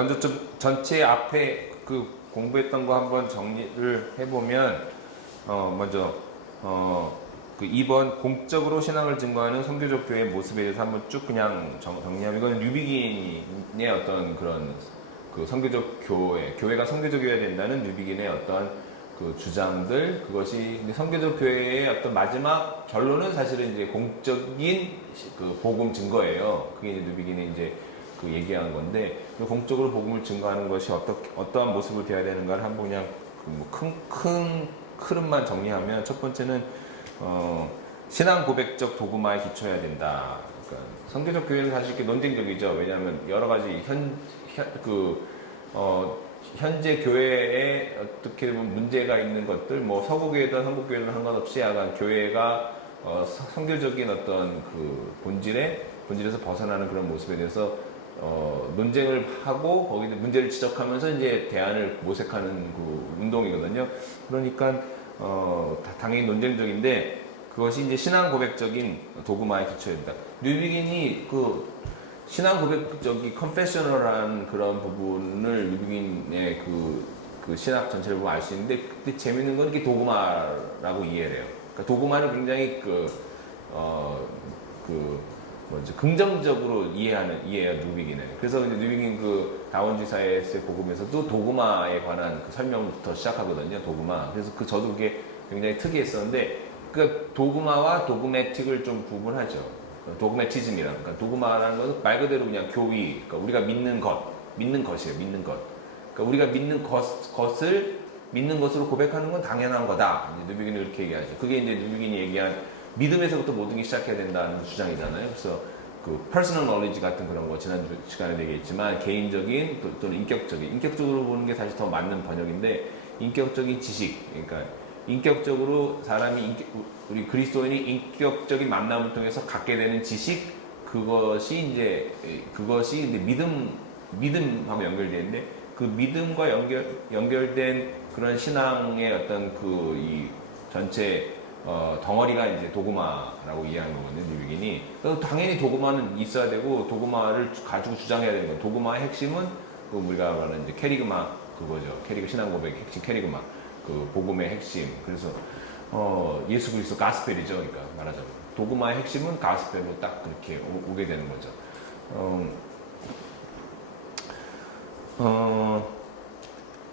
먼저 좀 전체 앞에 그 공부했던 거 한번 정리를 해보면, 먼저, 그 2번 공적으로 신앙을 증거하는 선교적 교회의 모습에 대해서 한번 쭉 그냥 정리하면, 이거는 뉴비긴의 어떤 그런 그 선교적 교회가 선교적이어야 된다는 뉴비긴의 어떤 그 주장들, 그것이 근데 선교적 교회의 어떤 마지막 결론은 사실은 이제 공적인 그 복음 증거예요. 그게 이제 뉴비긴이 이제 그 얘기한 건데, 그 공적으로 복음을 증거하는 것이 어떠한 모습을 되어야 되는가를 한번 그냥 큰 흐름만 정리하면, 첫 번째는 신앙 고백적 도구마에 기초해야 된다. 그러니까 선교적 교회는 사실 이렇게 논쟁적이죠. 왜냐하면 여러 가지 현재 교회에 어떻게 보면 문제가 있는 것들, 뭐 서구교회든 한국교회든 상관없이 약간 교회가 선교적인 어떤 그 본질에서 벗어나는 그런 모습에 대해서 논쟁을 하고 거기에 문제를 지적하면서 이제 대안을 모색하는 그 운동이거든요. 그러니까 당연히 논쟁적인데, 그것이 이제 신앙 고백적인 도구마에 기초해야 된다. 뉴비긴이 그 신앙 고백적인 컨페셔널한 그런 부분을 뉴비긴의 그 신학 전체를 보면 알 수 있는데, 그때 재밌는 건 이게 도구마라고 이해를 해요. 그러니까 도구마를 굉장히 긍정적으로 이해해요, 뉴비긴은. 그래서 이제 뉴비긴 그 다원주의사의 복음에서도 도구마에 관한 그 설명부터 시작하거든요, 도구마. 그래서 저도 그게 굉장히 특이했었는데, 그 도구마와 도그매틱을 좀 구분하죠. 도그매티즘이라는, 그러니까 도구마라는 것은 말 그대로 그냥 교리, 그러니까 우리가 믿는 것이에요, 믿는 것. 그러니까 우리가 믿는 것을 믿는 것으로 고백하는 건 당연한 거다. 뉴비긴이 그렇게 얘기하죠. 그게 이제 뉴비긴이 얘기한 믿음에서부터 모든 게 시작해야 된다는 주장이잖아요. 그래서 그 퍼스널 knowledge 같은 그런 거 지난 시간에 얘기했지만, 개인적인 또는 인격적으로 보는 게 사실 더 맞는 번역인데, 인격적인 지식, 그러니까 인격적으로 우리 그리스도인이 인격적인 만남을 통해서 갖게 되는 지식, 그것이 이제 믿음하고 연결되는데, 그 믿음과 연결된 그런 신앙의 어떤 이 전체 덩어리가 이제 도구마라고 이해하는 거거든요, 뉴비긴이. 그래서 당연히 도구마는 있어야 되고, 도구마를 가지고 주장해야 되는 거예요. 도구마의 핵심은 그 우리가 말하는 이제 캐리그마, 그거죠. 신앙 고백 핵심 캐리그마, 그 복음의 핵심. 그래서 예수 그리스도 가스펠이죠. 그러니까 말하자면 도구마의 핵심은 가스펠로 딱 그렇게 오게 되는 거죠.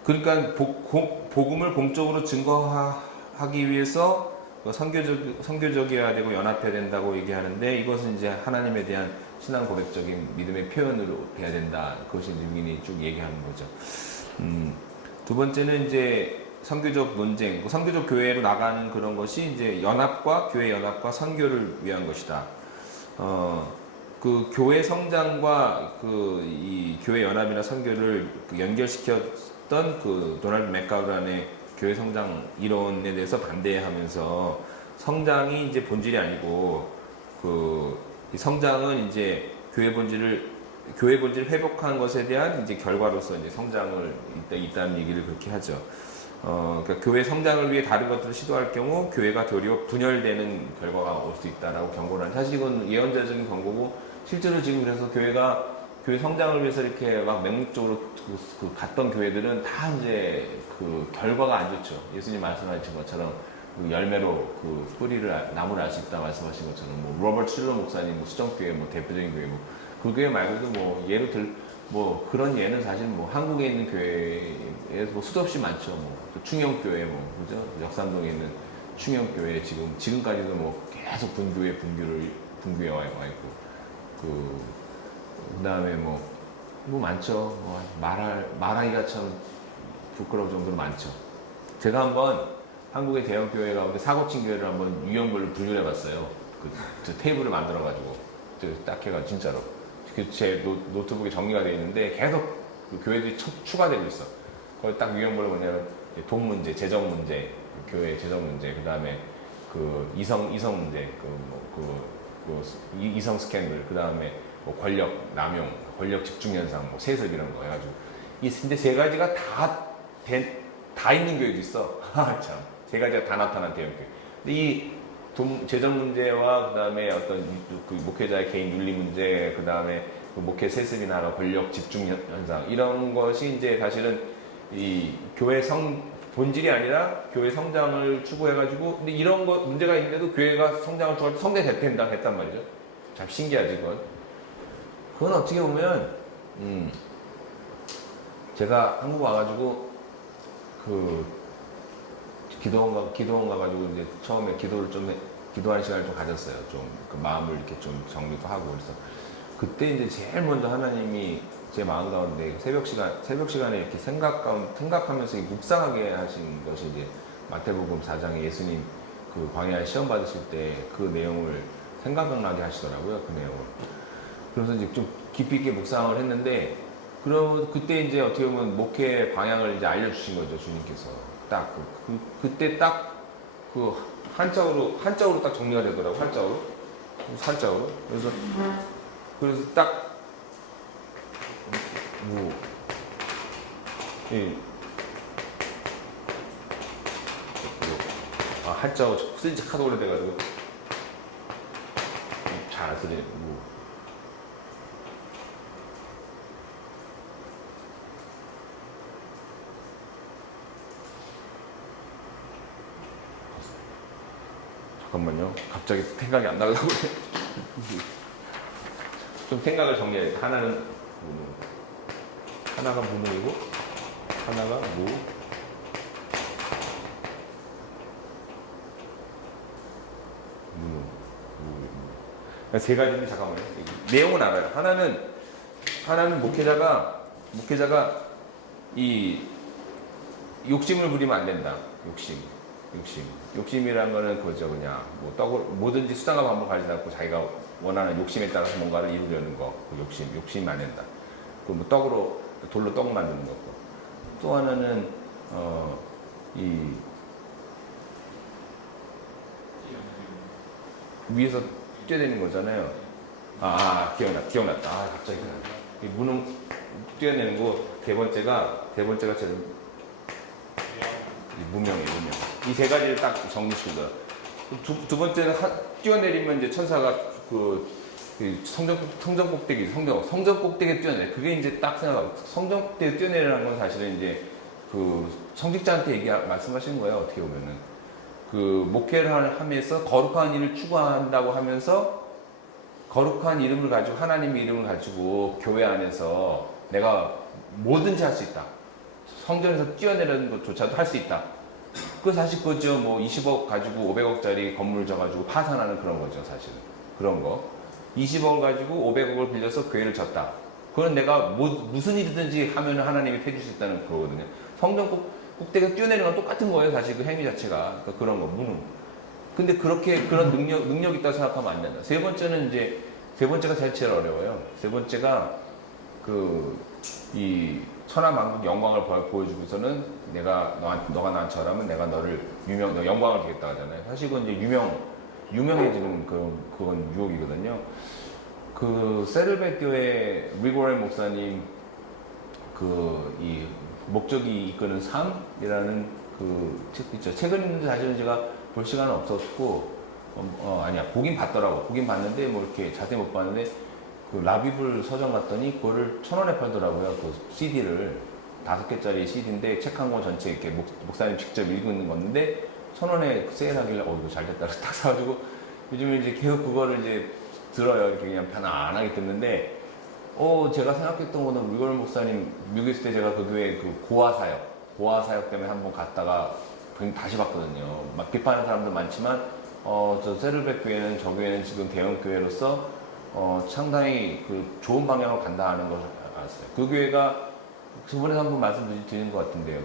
그러니까 복음을 공적으로 증거하기 위해서 선교적이어야 되고 연합해야 된다고 얘기하는데, 이것은 이제 하나님에 대한 신앙 고백적인 믿음의 표현으로 돼야 된다. 그것이 뉴비긴이 쭉 얘기하는 거죠. 두 번째는 이제 선교적 논쟁, 선교적 교회로 나가는 그런 것이 이제 교회 연합과 선교를 위한 것이다. 그 교회 성장과 이 교회 연합이나 선교를 연결시켰던 그 도널드 맥가우란의 교회 성장 이론에 대해서 반대하면서, 성장이 이제 본질이 아니고 이 성장은 이제 교회 본질을 회복하는 것에 대한 이제 결과로서 이제 성장을 있다는 얘기를 그렇게 하죠. 그러니까 교회 성장을 위해 다른 것들을 시도할 경우 교회가 도리어 분열되는 결과가 올 수 있다라고 경고를 하는, 사실 이건 예언자적인 경고고, 실제로 지금 그래서 교회 성장을 위해서 이렇게 막 맹목적으로 갔던 교회들은 다 이제 그 결과가 안 좋죠. 예수님 말씀하신 것처럼 그 열매로 그 나무를 알 수 있다 말씀하신 것처럼, 뭐 로버트 슐러 목사님 수정교회 대표적인 교회, 그 교회 말고도 예로 그런 예는 사실 한국에 있는 교회에 수도 없이 많죠. 충영교회 그죠? 역삼동에 있는 충영교회 지금까지도 계속 분교에 와 있고, 그다음에 많죠. 말하기가 참 부끄러울 정도로 많죠. 제가 한번 한국의 대형 교회 가운데 사고친 교회를 한번 유형별로 분류해 봤어요. 저 테이블을 만들어 가지고 딱 해가 진짜로 제 노트북에 정리가 되어 있는데, 계속 그 교회들이 추가되고 있어. 거기 딱 유형별로 뭐냐면 돈 문제, 재정 문제, 교회 재정 문제, 그 다음에 그 이성 문제, 이성 스캔들, 그 다음에 권력 남용, 권력 집중 현상, 세습 이런 거 해가지고, 근데 세 가지가 다 있는 교회도 있어. 참, 세 가지가 다 나타난 대형 교회. 근데 이 재정 문제와 그 다음에 어떤 그 목회자의 개인 윤리 문제, 그 다음에 그 목회 세습이나 권력 집중 현상 이런 것이 이제 사실은 이 교회 본질이 아니라 교회 성장을 추구해가지고 근데 이런 거 문제가 있는데도 교회가 성장을 추구할 때 성장이 됐단 말이죠. 참 신기하지 그건 어떻게 보면 제가 한국 와가지고 그 기도원 가가지고 이제 처음에 기도하는 시간을 좀 가졌어요. 좀 그 마음을 이렇게 좀 정리도 하고 그래서 그때 이제 제일 먼저 하나님이 제 마음 가운데 새벽 시간에 이렇게 생각하면서 묵상하게 하신 것이 이제 마태복음 4장에 예수님 그 광야에 시험 받으실 때 그 내용을 생각나게 하시더라고요. 그 내용을. 그래서 이제 좀 깊이 있게 묵상을 했는데 그때 이제 어떻게 보면 목회 방향을 이제 알려주신 거죠. 주님께서. 딱 그때 딱 그 한자어로 딱 정리가 되더라고. 한자어로. 그래서 딱 한자어 쓴 지 하도 오래돼가지고 잘 안 쓰네. 잠깐만요. 갑자기 생각이 안 나려고 그래. 좀 생각을 정리해야 돼. 하나가 무능이고, 하나가 무능. 세 가지인데, 잠깐만요. 내용은 알아요. 하나는 목회자가 이 욕심을 부리면 안 된다. 욕심이란 거는 그거죠. 그냥 뭐든지 수단과 방법을 가지지 않고 자기가 원하는 욕심에 따라서 뭔가를 이루려는 거. 그 욕심 안 된다. 그 뭐 돌로 떡 만드는 거고. 또 하나는 위에서 뛰어내리는 거잖아요. 기억났다. 갑자기 이 무능 뛰어내는 거. 세 번째가 제일 무명이에요. 이 세 가지를 딱 정리시키고요. 두 번째는 뛰어내리면 이제 천사가 성전 꼭대기에 뛰어내려. 그게 이제 딱 생각하고 성전 꼭대기에 뛰어내리라는 건 사실은 이제 그 성직자한테 말씀하시는 거예요. 어떻게 보면은 그 목회를 하면서 거룩한 일을 추구한다고 하면서 거룩한 이름을 가지고 하나님의 이름을 가지고 교회 안에서 내가 뭐든지 할 수 있다. 성전에서 뛰어내리는 것조차도 할 수 있다. 그 사실 그거죠. 뭐 20억 가지고 500억짜리 건물 져가지고 파산하는 그런 거죠. 사실은 그런 거. 20억을 가지고 500억을 빌려서 교회를 졌다. 그건 내가 무슨 일이든지 하면 하나님이 해줄 수 있다는 거거든요. 성전 꼭대기에 뛰어내리는 건 똑같은 거예요. 사실 그 행위 자체가. 그러니까 그런 거 무능. 근데 그런 능력이 있다고 생각하면 안 된다. 세 번째가 제일 어려워요. 세 번째가 이 천하만국 영광을 보여주고서는 너가 나한테 절하면 내가 너를 영광을 주겠다 하잖아요. 사실 그건 이제 유명해지는 그건 유혹이거든요. 그 세르벳 교회 리고렐 목사님 이 목적이 이끄는 삶이라는 책 있죠. 책은 있는데 사실은 제가 볼 시간은 없었고 보긴 봤더라고. 보긴 봤는데 뭐 이렇게 자세히 못 봤는데 그 라비블 서점 갔더니 그거를 1,000원에 팔더라고요. 그 CD를 5개짜리 CD인데 책 한 권 전체 이렇게 목사님 직접 읽는 건데 1,000원에 세일하길래 이거 잘 됐다. 딱 사가지고 요즘에 이제 계속 그거를 이제 들어요. 이렇게 그냥 편안하게 듣는데 제가 생각했던 거는 리고렐 목사님 미국에 있을 때 제가 그 교회 고아 사역 때문에 한번 갔다가 다시 봤거든요. 막 비판하는 사람도 많지만 저 세르벳 교회는 저 교회는 지금 대형 교회로서 상당히 좋은 방향으로 간다 하는 걸 알았어요. 그 교회가 저번에 한번 말씀드린 것 같은데요.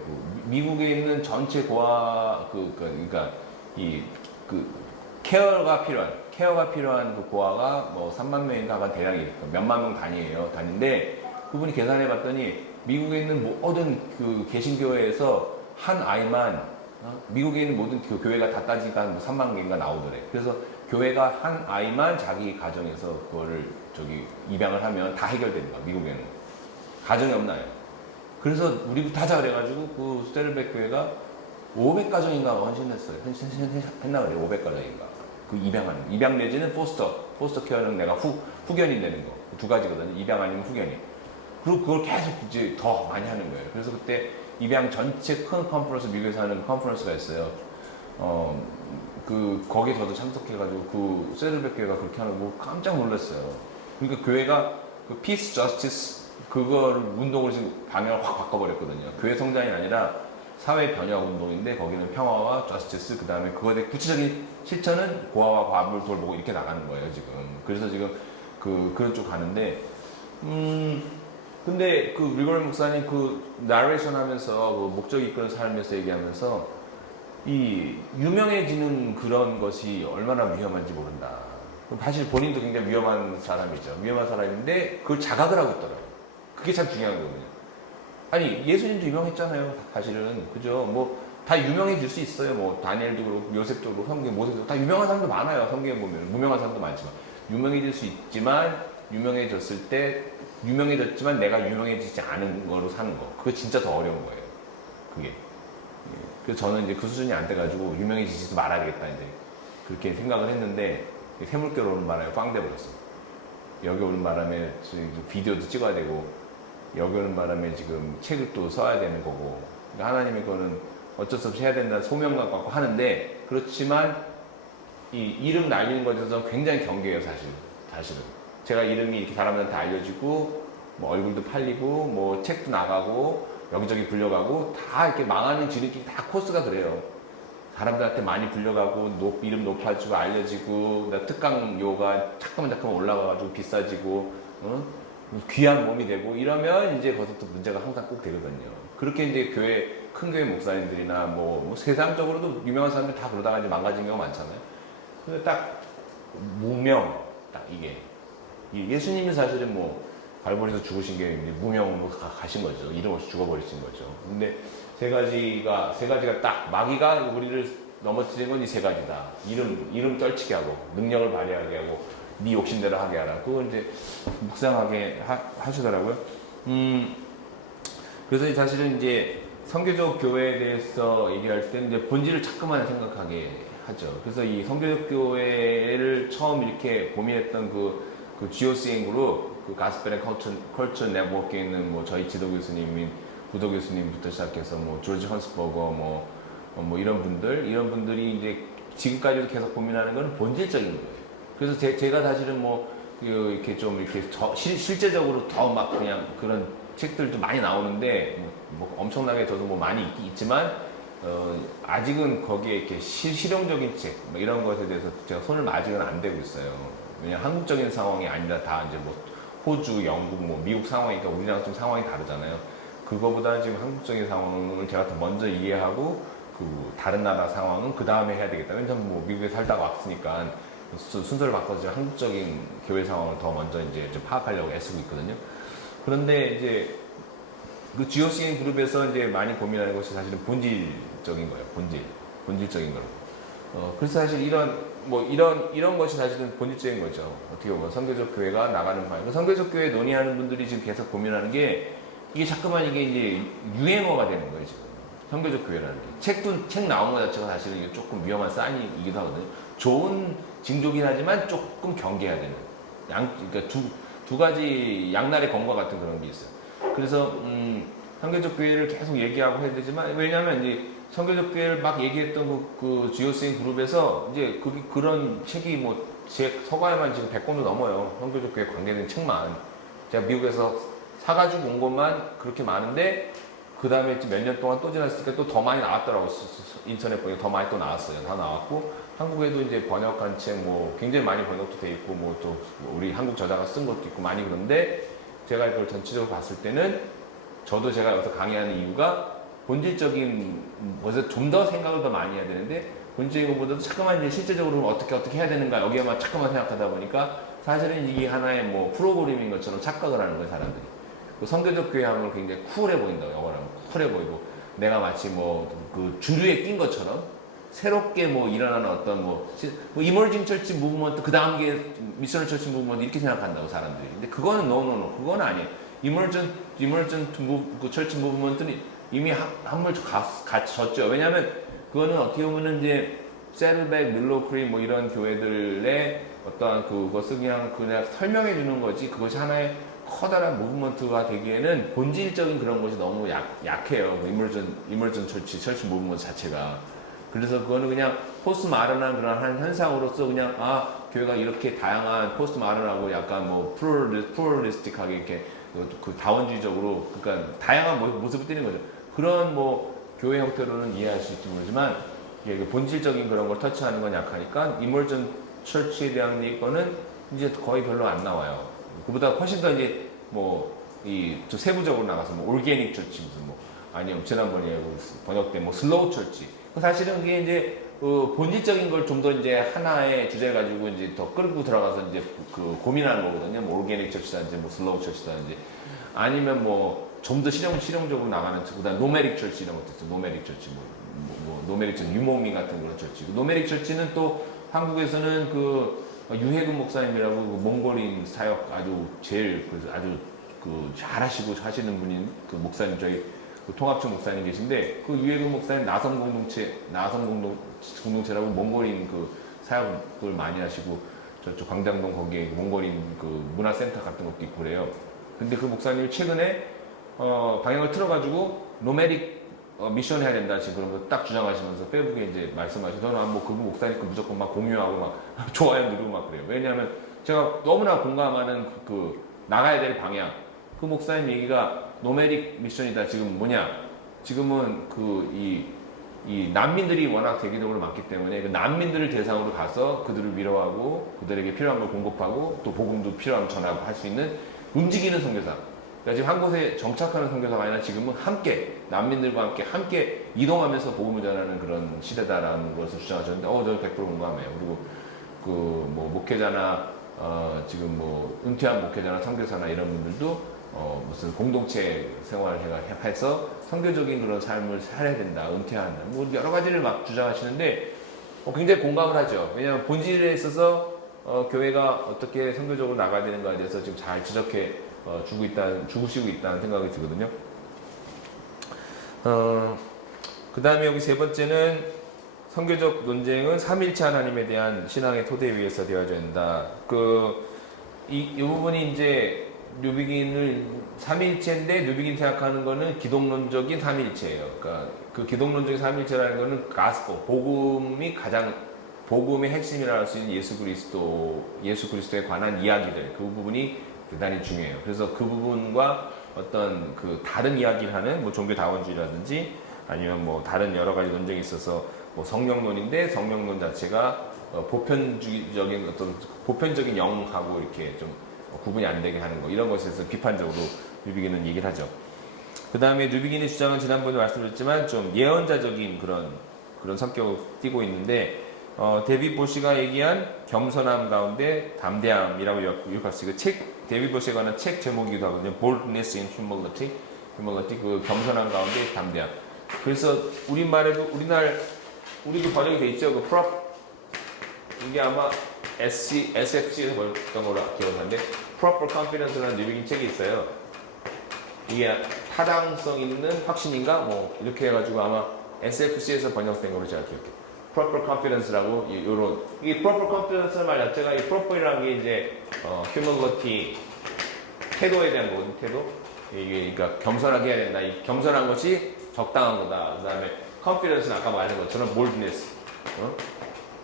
미국에 있는 전체 고아 그러니까 케어가 필요한 그 고아가 뭐 3만 명인가 대략 몇만 명 단위인데 그분이 계산해 봤더니 미국에 있는 모든 그 개신교회에서 한 아이만 미국에 있는 모든 그 교회가 다 따지니까 뭐 3만 개인가 나오더래. 그래서 교회가 한 아이만 자기 가정에서 그거를 입양을 하면 다 해결되는 거야. 미국에는 가정이 없나요? 그래서 우리부터 하자 그래가지고 그 세르벳 교회가 500가정인가 헌신했어요. 했나 그래요. 500가정인가. 그 입양 내지는 포스터 케어는 내가 후견이 되는 거. 두 가지거든요. 입양 아니면 후견이. 그리고 그걸 계속 이제 더 많이 하는 거예요. 그래서 그때 입양 전체 큰 컨퍼런스, 미국에서 하는 컨퍼런스가 있어요. 거기에 저도 참석해가지고 그 세르베 교회가 그렇게 하는 거 깜짝 놀랐어요. 그러니까 교회가 그 피스 저스티스 그거를 운동을 지금 방향을 확 바꿔버렸거든요. 교회 성장이 아니라 사회 변혁 운동인데 거기는 평화와 저스티스 그 다음에 그거에 대해 구체적인 실천은 고아와 과부를 돌보고 이렇게 나가는 거예요 지금. 그래서 지금 그런 쪽 가는데 근데 그 리거럴 목사님 그 나레이션 하면서 그 목적이 이끄는 삶에서 얘기하면서 이 유명해지는 그런 것이 얼마나 위험한지 모른다. 사실 본인도 굉장히 위험한 사람이죠. 위험한 사람인데 그걸 자각을 하고 있더라고요. 그게 참 중요한 거거든요. 아니 예수님도 유명했잖아요. 사실은 그죠. 뭐 다 유명해질 수 있어요. 뭐 다니엘도 그렇고 요셉도 그렇고 성경 모세도 다 유명한 사람도 많아요. 성경에 보면 무명한 사람도 많지만 유명해질 수 있지만 유명해졌을 때 유명해졌지만 내가 유명해지지 않은 거로 사는 거. 그거 진짜 더 어려운 거예요. 그게. 그래서 저는 이제 그 수준이 안 돼가지고 유명해지지도 말아야겠다 이제 그렇게 생각을 했는데 새물결 오는 바람에 빵 돼버렸어요. 여기 오는 바람에 비디오도 찍어야 되고 여기 오는 바람에 지금 책을 또 써야 되는 거고 그러니까 하나님이 그거는 어쩔 수 없이 해야 된다는 소명감 갖고 하는데 그렇지만 이 이름 날리는 것에 대해서 굉장히 경계해요 사실은. 제가 이름이 이렇게 사람들한테 알려지고 뭐 얼굴도 팔리고 뭐 책도 나가고 여기저기 불려가고 다 이렇게 망하는 지름길 다 코스가 그래요. 사람들한테 많이 불려가고 이름 높아지고 알려지고 특강료가 자꾸만 올라가가지고 비싸지고 귀한 몸이 되고 이러면 이제 거기서부터 문제가 항상 꼭 되거든요. 그렇게 이제 큰 교회 목사님들이나 뭐 세상적으로도 유명한 사람들 다 그러다가 이제 망가진 경우가 많잖아요. 근데 딱 무명 딱 이게 예수님이 사실은 뭐 발버려서 죽으신 게 무명으로 가신 거죠. 이름 없이 죽어버리신 거죠. 근데 세 가지가 딱 마귀가 우리를 넘어뜨린 건 이 세 가지다. 이름 떨치게 하고 능력을 발휘하게 하고 네 욕심대로 하게 하라. 그걸 이제 묵상하게 하시더라고요. 그래서 사실은 이제 선교적 교회에 대해서 얘기할 때 이제 본질을 자꾸만 생각하게 하죠. 그래서 이 선교적 교회를 처음 이렇게 고민했던 그 GOCN 그룹, 그 가스펠 앤 컬처 네트워크에 있는 뭐 저희 지도 교수님인 부도 교수님부터 시작해서 뭐 조지 헌스버거 뭐 이런 분들이 이제 지금까지도 계속 고민하는 건 본질적인 거예요. 그래서 제가 사실은 뭐 이렇게 좀 이렇게 실제적으로 더 막 그냥 그런 책들도 많이 나오는데 뭐 엄청나게 저도 뭐 많이 있지만 아직은 거기에 이렇게 실용적인 책 뭐 이런 것에 대해서 제가 손을 아직은 안 대고 있어요. 왜냐면 한국적인 상황이 아니라 다 이제 뭐 호주, 영국, 뭐 미국 상황이니까 우리랑 좀 상황이 다르잖아요. 그거보다 지금 한국적인 상황을 제가 더 먼저 이해하고 그 다른 나라 상황은 그 다음에 해야 되겠다. 왜냐면 뭐 미국에 살다가 왔으니까 순서를 바꿔서 한국적인 교회 상황을 더 먼저 이제 좀 파악하려고 애쓰고 있거든요. 그런데 이제 그 GOCN 그룹에서 이제 많이 고민하는 것이 사실은 본질적인 거예요. 본질적인 거로. 그래서 사실 이런 것이 사실은 본질적인 거죠. 어떻게 보면 선교적 교회가 나가는 방향. 선교적 교회 논의하는 분들이 지금 계속 고민하는 게 이게 자꾸만 이게 이제 유행어가 되는 거예요, 지금. 선교적 교회라는 게. 책 나온 것 자체가 사실은 이게 조금 위험한 사인이기도 하거든요. 좋은 징조긴 하지만 조금 경계해야 되는. 그러니까 두 가지 양날의 검과 같은 그런 게 있어요. 그래서, 선교적 교회를 계속 얘기하고 해야 되지만, 왜냐하면 이제 선교적 교회를 막 얘기했던 그 GOCN 그룹에서 이제 그런 책이 뭐 제 서가에만 지금 100권도 넘어요. 선교적 교회 관계된 책만. 제가 미국에서 사가지고 온 것만 그렇게 많은데, 그 다음에 몇 년 동안 또 지났으니까 또 더 많이 나왔더라고요. 인터넷 보니까 더 많이 또 나왔어요. 다 나왔고, 한국에도 이제 번역한 책 뭐 굉장히 많이 번역도 돼 있고, 뭐 또 우리 한국 저자가 쓴 것도 있고 많이 그런데, 제가 이걸 전체적으로 봤을 때는 저도 제가 여기서 강의하는 이유가 본질적인 것에 좀 더 생각을 더 많이 해야 되는데, 본질적인 것보다도 자꾸만 이제 실제적으로 어떻게 해야 되는가 여기에만 자꾸만 생각하다 보니까 사실은 이게 하나의 뭐 프로그램인 것처럼 착각을 하는 거예요, 사람들이. 그 선교적 교회 하면 굉장히 쿨해 보인다고, 영어로 하면 쿨해 보이고, 내가 마치 뭐 그 주류에 낀 것처럼 새롭게 뭐 일어나는 어떤 뭐 이머징 처치 무브먼트, 그 다음 게 미셔널 처치 무브먼트 이렇게 생각한다고 사람들이. 근데 그거는 그건 아니에요. 그 처치 무브먼트는 이미 한물 갔었죠. 왜냐하면 그거는 어떻게 보면은 이제 세들백, 밀로크리 뭐 이런 교회들의 어떠한 그것을 그냥 설명해 주는 거지 그것이 하나의 커다란 무브먼트가 되기에는 본질적인 그런 것이 너무 약해요. 이머전 철치 무브먼트 자체가. 그래서 그거는 그냥 포스트 마른한 그런 한 현상으로서 그냥 교회가 이렇게 다양한 포스트 마른하고 약간 뭐 플루럴리스틱하게 이렇게 그 다원주의적으로 그러니까 다양한 모습을 띠는 거죠. 그런 뭐 교회 형태로는 이해할 수 있지 모르지만 이게 본질적인 그런 걸 터치하는 건 약하니까 이머전 철치에 대한 거는 이제 거의 별로 안 나와요. 그보다 훨씬 더 이제 좀 세부적으로 나가서 뭐 올게닉 철치 무슨 뭐 아니면 지난번에 번역된 뭐 슬로우 철치 사실은 그게 이제 본질적인 걸 좀 더 이제 하나의 주제 가지고 이제 더 끌고 들어가서 이제 그 고민하는 거거든요. 뭐 올게닉 철치든지 뭐 슬로우 철치든지 아니면 뭐 좀 더 실용적으로 나가는 그다음 노메릭 철치 이런 것도 있어. 노메릭 철치 노메릭 철치 유모미 같은 그런 철치. 노메릭 철치는 또 한국에서는 그 유해근 목사님이라고 그 몽골인 사역 아주 잘하시고 하시는 분인 그 목사님 저희 그 통합청 목사님 계신데 그 유해근 목사님 나성 공동체라고 몽골인 그 사역을 많이 하시고 저쪽 광장동 거기에 몽골인 그 문화센터 같은 것도 있고 그래요. 근데 그 목사님이 최근에 방향을 틀어가지고 노메릭 미션 해야 된다 지금 그런 거 딱 주장하시면서 페이북에 이제 말씀하시고 저는 뭐 그분 목사니까 무조건 막 공유하고 막 좋아요 누르고 막 그래요. 왜냐하면 제가 너무나 공감하는 그 나가야 될 방향 그 목사님 얘기가 노메릭 미션이다. 지금 뭐냐? 지금은 이 난민들이 워낙 대기적으로 많기 때문에 그 난민들을 대상으로 가서 그들을 위로하고 그들에게 필요한 걸 공급하고 또 복음도 필요하면 전하고 할 수 있는 움직이는 선교사. 그러니까 지금 한 곳에 정착하는 선교사가 아니라 지금은 함께 난민들과 함께 이동하면서 복음을 전하는 그런 시대다라는 것을 주장하셨는데 저는 100% 공감해요. 그리고 그 뭐 목회자나 지금 뭐 은퇴한 목회자나 선교사나 이런 분들도 무슨 공동체 생활을 해서 선교적인 그런 삶을 살아야 된다, 은퇴한다, 뭐 여러 가지를 막 주장하시는데 굉장히 공감을 하죠. 왜냐하면 본질에 있어서 교회가 어떻게 선교적으로 나가야 되는가에 대해서 지금 잘 지적해 주시고 있다는 생각이 들거든요. 그 다음에 여기 세 번째는 선교적 논쟁은 삼일체 하나님에 대한 신앙의 토대 위에서 되어져야 된다. 이 부분이 이제 뉴비긴을 삼일체인데 뉴비긴 생각하는 거는 기독론적인 삼일체예요. 그러니까 그 기독론적인 삼일체라는 거는 가스포, 복음의 핵심이라 할 수 있는 예수 그리스도에 관한 이야기들, 그 부분이 대단히 중요해요. 그래서 그 부분과 어떤 그 다른 이야기를 하는 뭐 종교 다원주의라든지 아니면 뭐 다른 여러 가지 논쟁이 있어서 뭐 성령론인데 성령론 자체가 보편적인 영하고 이렇게 좀 구분이 안 되게 하는 거 이런 것에 대해서 비판적으로 뉴비긴은 얘기를 하죠. 그 다음에 뉴비긴의 주장은 지난번에 말씀드렸지만 좀 예언자적인 그런 성격을 띠고 있는데 데이빗 보시가 얘기한 겸손함 가운데 담대함이라고 요약할 수 있고 데이빗 보시에 관한 책 제목이기도 하거든요. Boldness in Humility, 그 겸손함 가운데 담대함. 그래서 우리말에도 우리도 번역이 돼 있죠. 그 이게 아마 SFC에서 벌었던 걸로 기억하는데 Proper Confidence라는 뉴비긴 책이 있어요. 이게 타당성 있는 확신인가 뭐 이렇게 해가지고 아마 SFC에서 번역된 걸로 제가 기억해요. Proper Confidence라고 이 Proper Confidence 말 자체가 이 Proper이라는 게 이제 Humility 태도에 대한 거거든요. 태도. 이게 그러니까 겸손하게 해야 된다. 이 겸손한 것이 적당한 거다. 그다음에 Confidence는 아까 말한 것처럼 Boldness.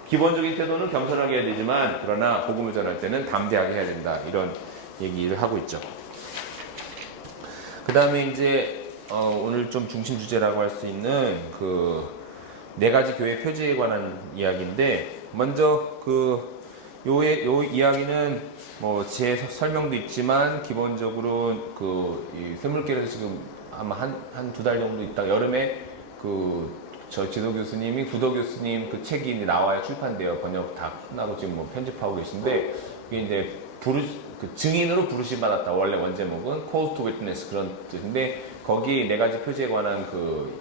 기본적인 태도는 겸손하게 해야 되지만 그러나 복음을 전할 때는 담대하게 해야 된다. 이런 얘기를 하고 있죠. 그 다음에 이제 오늘 좀 중심 주제라고 할 수 있는 그 4가지 교회 표지에 관한 이야기인데 먼저 요 이야기는 뭐 제 설명도 있지만 기본적으로 이 샘물길에서 지금 아마 한 2달 정도 있다 여름에 저 지도 교수님이 구도 교수님 그 책이 나와야 출판돼요. 번역 다 끝나고 지금 뭐 편집하고 계신데 이게 이제 증인으로 부르심 받았다. 원래 원제목은 Call to Witness 그런 뜻인데 거기 4가지 표지에 관한 그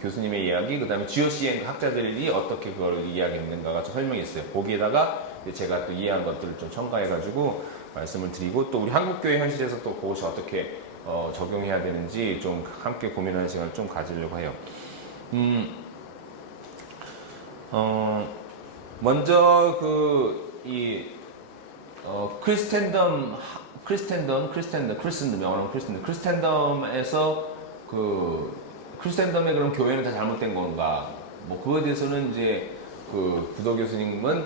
교수님의 이야기, 그 다음에 GOCN 학자들이 어떻게 그걸 이야기했는가가 좀 설명이 있어요. 거기에다가 제가 또 이해한 것들을 좀 첨가해가지고 말씀을 드리고 또 우리 한국교회 현실에서 또 그것이 어떻게 적용해야 되는지 좀 함께 고민하는 시간을 좀 가지려고 해요. 먼저 크리스텐덤에서 크리스텐덤의 그런 교회는 다 잘못된 건가? 뭐 그거에 대해서는 이제 그 부도 교수님은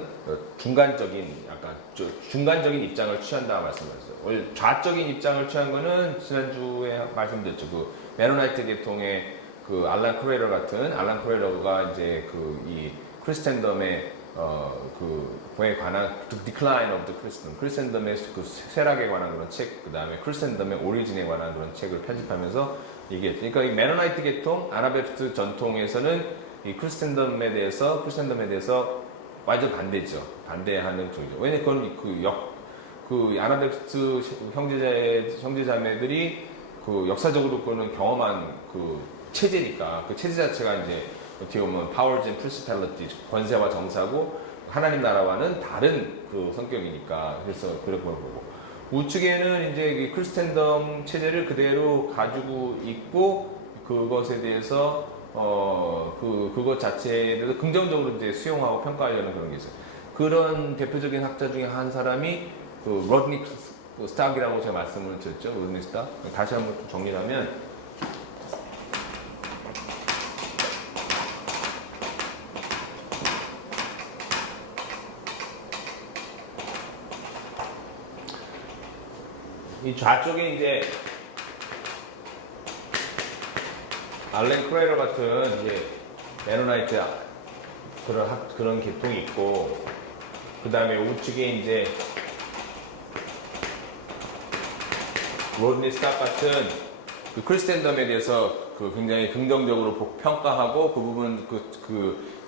중간적인 입장을 취한다고 말씀하셨어요. 원래 좌적인 입장을 취한 거는 지난주에 말씀드렸죠. 그 메노나이트 계통의 그 알란 크레러가 이제 이 크리스텐덤의 그에 관한 Decline of the Christendom, 크리스텐덤의 그 쇠락에 관한 그런 책, 그 다음에 크리스텐덤의 오리진에 관한 그런 책을 편집하면서 그러니까 이 메노나이트 계통, 아나베프트 전통에서는 이 크리스텐덤에 대해서 완전 반대죠. 반대하는 쪽이죠. 왜냐면 그건 아나베프트 형제자매들이 그 역사적으로 그거는 경험한 그 체제니까 그 체제 자체가 이제 어떻게 보면 powers and principalities, 권세와 정사고 하나님 나라와는 다른 그 성격이니까 그래서 그렇게 보고 우측에는 이제 이 크리스텐덤 체제를 그대로 가지고 있고 그것에 대해서 그것 자체에 대해서 긍정적으로 이제 수용하고 평가하려는 그런 게 있어요. 그런 대표적인 학자 중에 한 사람이 그 로드니 스탁이라고 제가 말씀을 드렸죠. 로드니 스탁. 다시 한번 정리를 하면 이 좌쪽에 이제 알렌 크레러 같은 이제 메노나이트 그런 계통이 있고 그 다음에 우측에 이제 로드니 스탁 같은 그 크리스텐덤에 대해서 그 굉장히 긍정적으로 평가하고 그 부분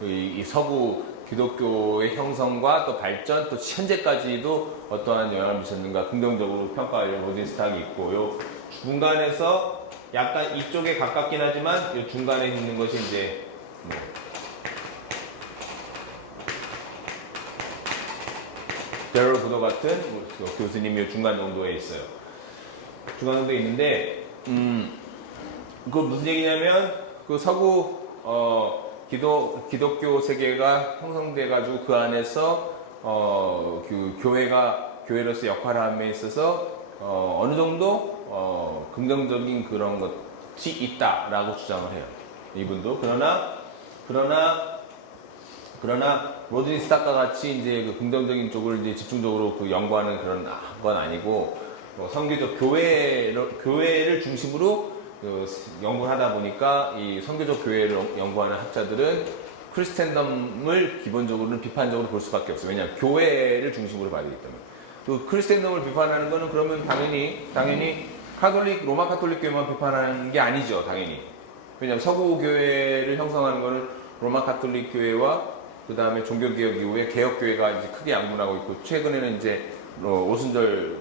이 서구 기독교의 형성과 또 발전 또 현재까지도 어떠한 영향을 미쳤는가 긍정적으로 평가하려는 로드니 스탁이 있고 요 중간에서 약간 이쪽에 가깝긴 하지만 이 중간에 있는 것이 이제 데럴 부도 같은 교수님이 중간 정도에 있어요. 중간 정도에 있는데 그거 무슨 얘기냐면 그 서구 기독교 세계가 형성돼 가지고 그 안에서 그 교회로서 역할을 함에 있어서 어느 정도 긍정적인 그런 것이 있다라고 주장을 해요. 이분도 그러나 로드니 스탁과 같이 이제 그 긍정적인 쪽을 이제 집중적으로 그 연구하는 그런 건 아니고 선교적 교회를 중심으로 연구를 하다 보니까 이 선교적 교회를 연구하는 학자들은 크리스텐덤을 기본적으로는 비판적으로 볼 수밖에 없어요. 왜냐하면 교회를 중심으로 봐야 되기 때문에. 그 크리스텐덤을 비판하는 거는 그러면 당연히 로마 카톨릭 교회만 비판하는 게 아니죠, 당연히. 왜냐하면 서구 교회를 형성하는 거는 로마 카톨릭 교회와 그 다음에 종교개혁 이후에 개혁교회가 이제 크게 양분하고 있고, 최근에는 이제 오순절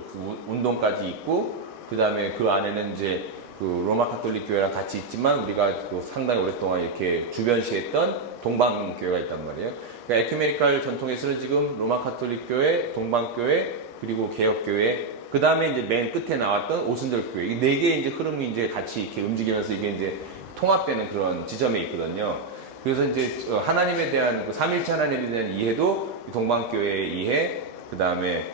운동까지 있고, 그 다음에 그 안에는 이제 그 로마 카톨릭 교회랑 같이 있지만 우리가 상당히 오랫동안 이렇게 주변시했던 동방교회가 있단 말이에요. 그러니까 에큐메니칼 전통에서는 지금 로마 카톨릭 교회, 동방교회, 그리고 개혁교회, 그 다음에 이제 맨 끝에 나왔던 오순절 교회, 이 네 개의 이제 흐름이 이제 같이 이렇게 움직이면서 이게 이제 통합되는 그런 지점에 있거든요. 그래서 이제 하나님에 대한 그 삼일체 하나님에 대한 이해도 동방교회의 이해, 그 다음에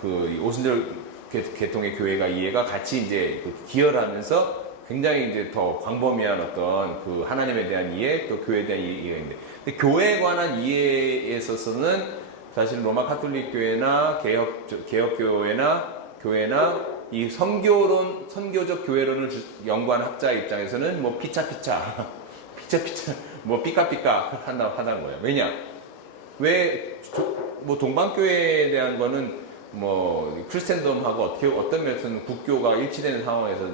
그 오순절 계통의 교회가 이해가 같이 이제 기여하면서 굉장히 이제 더 광범위한 어떤 그 하나님에 대한 이해, 또 교회에 대한 이해가 있는데, 근데 교회에 관한 이해에 있어서는 사실 로마 카톨릭 교회나 교회나 이 선교적 교회론을 연구하는 학자 입장에서는 뭐 피차피차 뭐 삐까삐까 한다는 거예요. 왜냐? 뭐 동방교회에 대한 거는 뭐 크리스텐덤하고 어떤 면에서는 국교가 일치되는 상황에서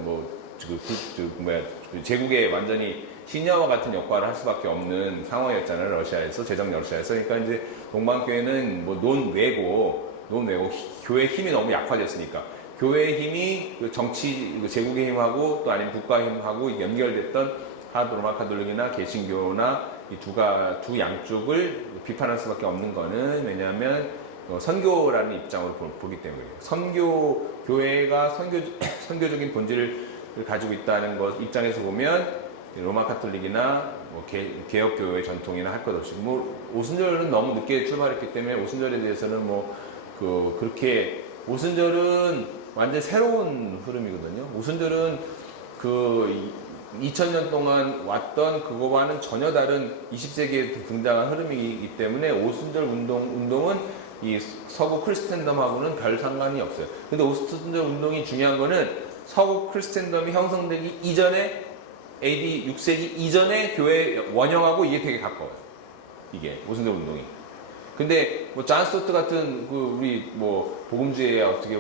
제국의 완전히 신여와 같은 역할을 할 수밖에 없는 상황이었잖아요. 러시아에서 그러니까 이제 동방교회는 뭐 논외고 교회의 힘이 너무 약화됐으니까 교회의 힘이 정치 제국의 힘하고 또 아니면 국가의 힘하고 연결됐던 로마 카톨릭이나 개신교나 이 두 양쪽을 비판할 수밖에 없는 거는 왜냐하면 선교라는 입장으로 보기 때문이에요. 교회가 선교적인 본질을 가지고 있다는 것 입장에서 보면 로마 카톨릭이나 뭐 개혁교회 전통이나 할 것 없이 뭐 오순절은 너무 늦게 출발했기 때문에 오순절에 대해서는 뭐 그렇게 오순절은 완전 새로운 흐름이거든요. 오순절은 그 2000년 동안 왔던 그거와는 전혀 다른 20세기에 등장한 흐름이기 때문에 오순절 운동은 이 서구 크리스텐덤하고는 별 상관이 없어요. 근데 오순절 운동이 중요한 거는 서구 크리스텐덤이 형성되기 이전에 AD 6세기 이전에 교회 원형하고 이게 되게 가까워요. 이게 오순절 운동이. 근데 뭐 존 스토트 같은 그 우리 뭐 복음주의 어떻게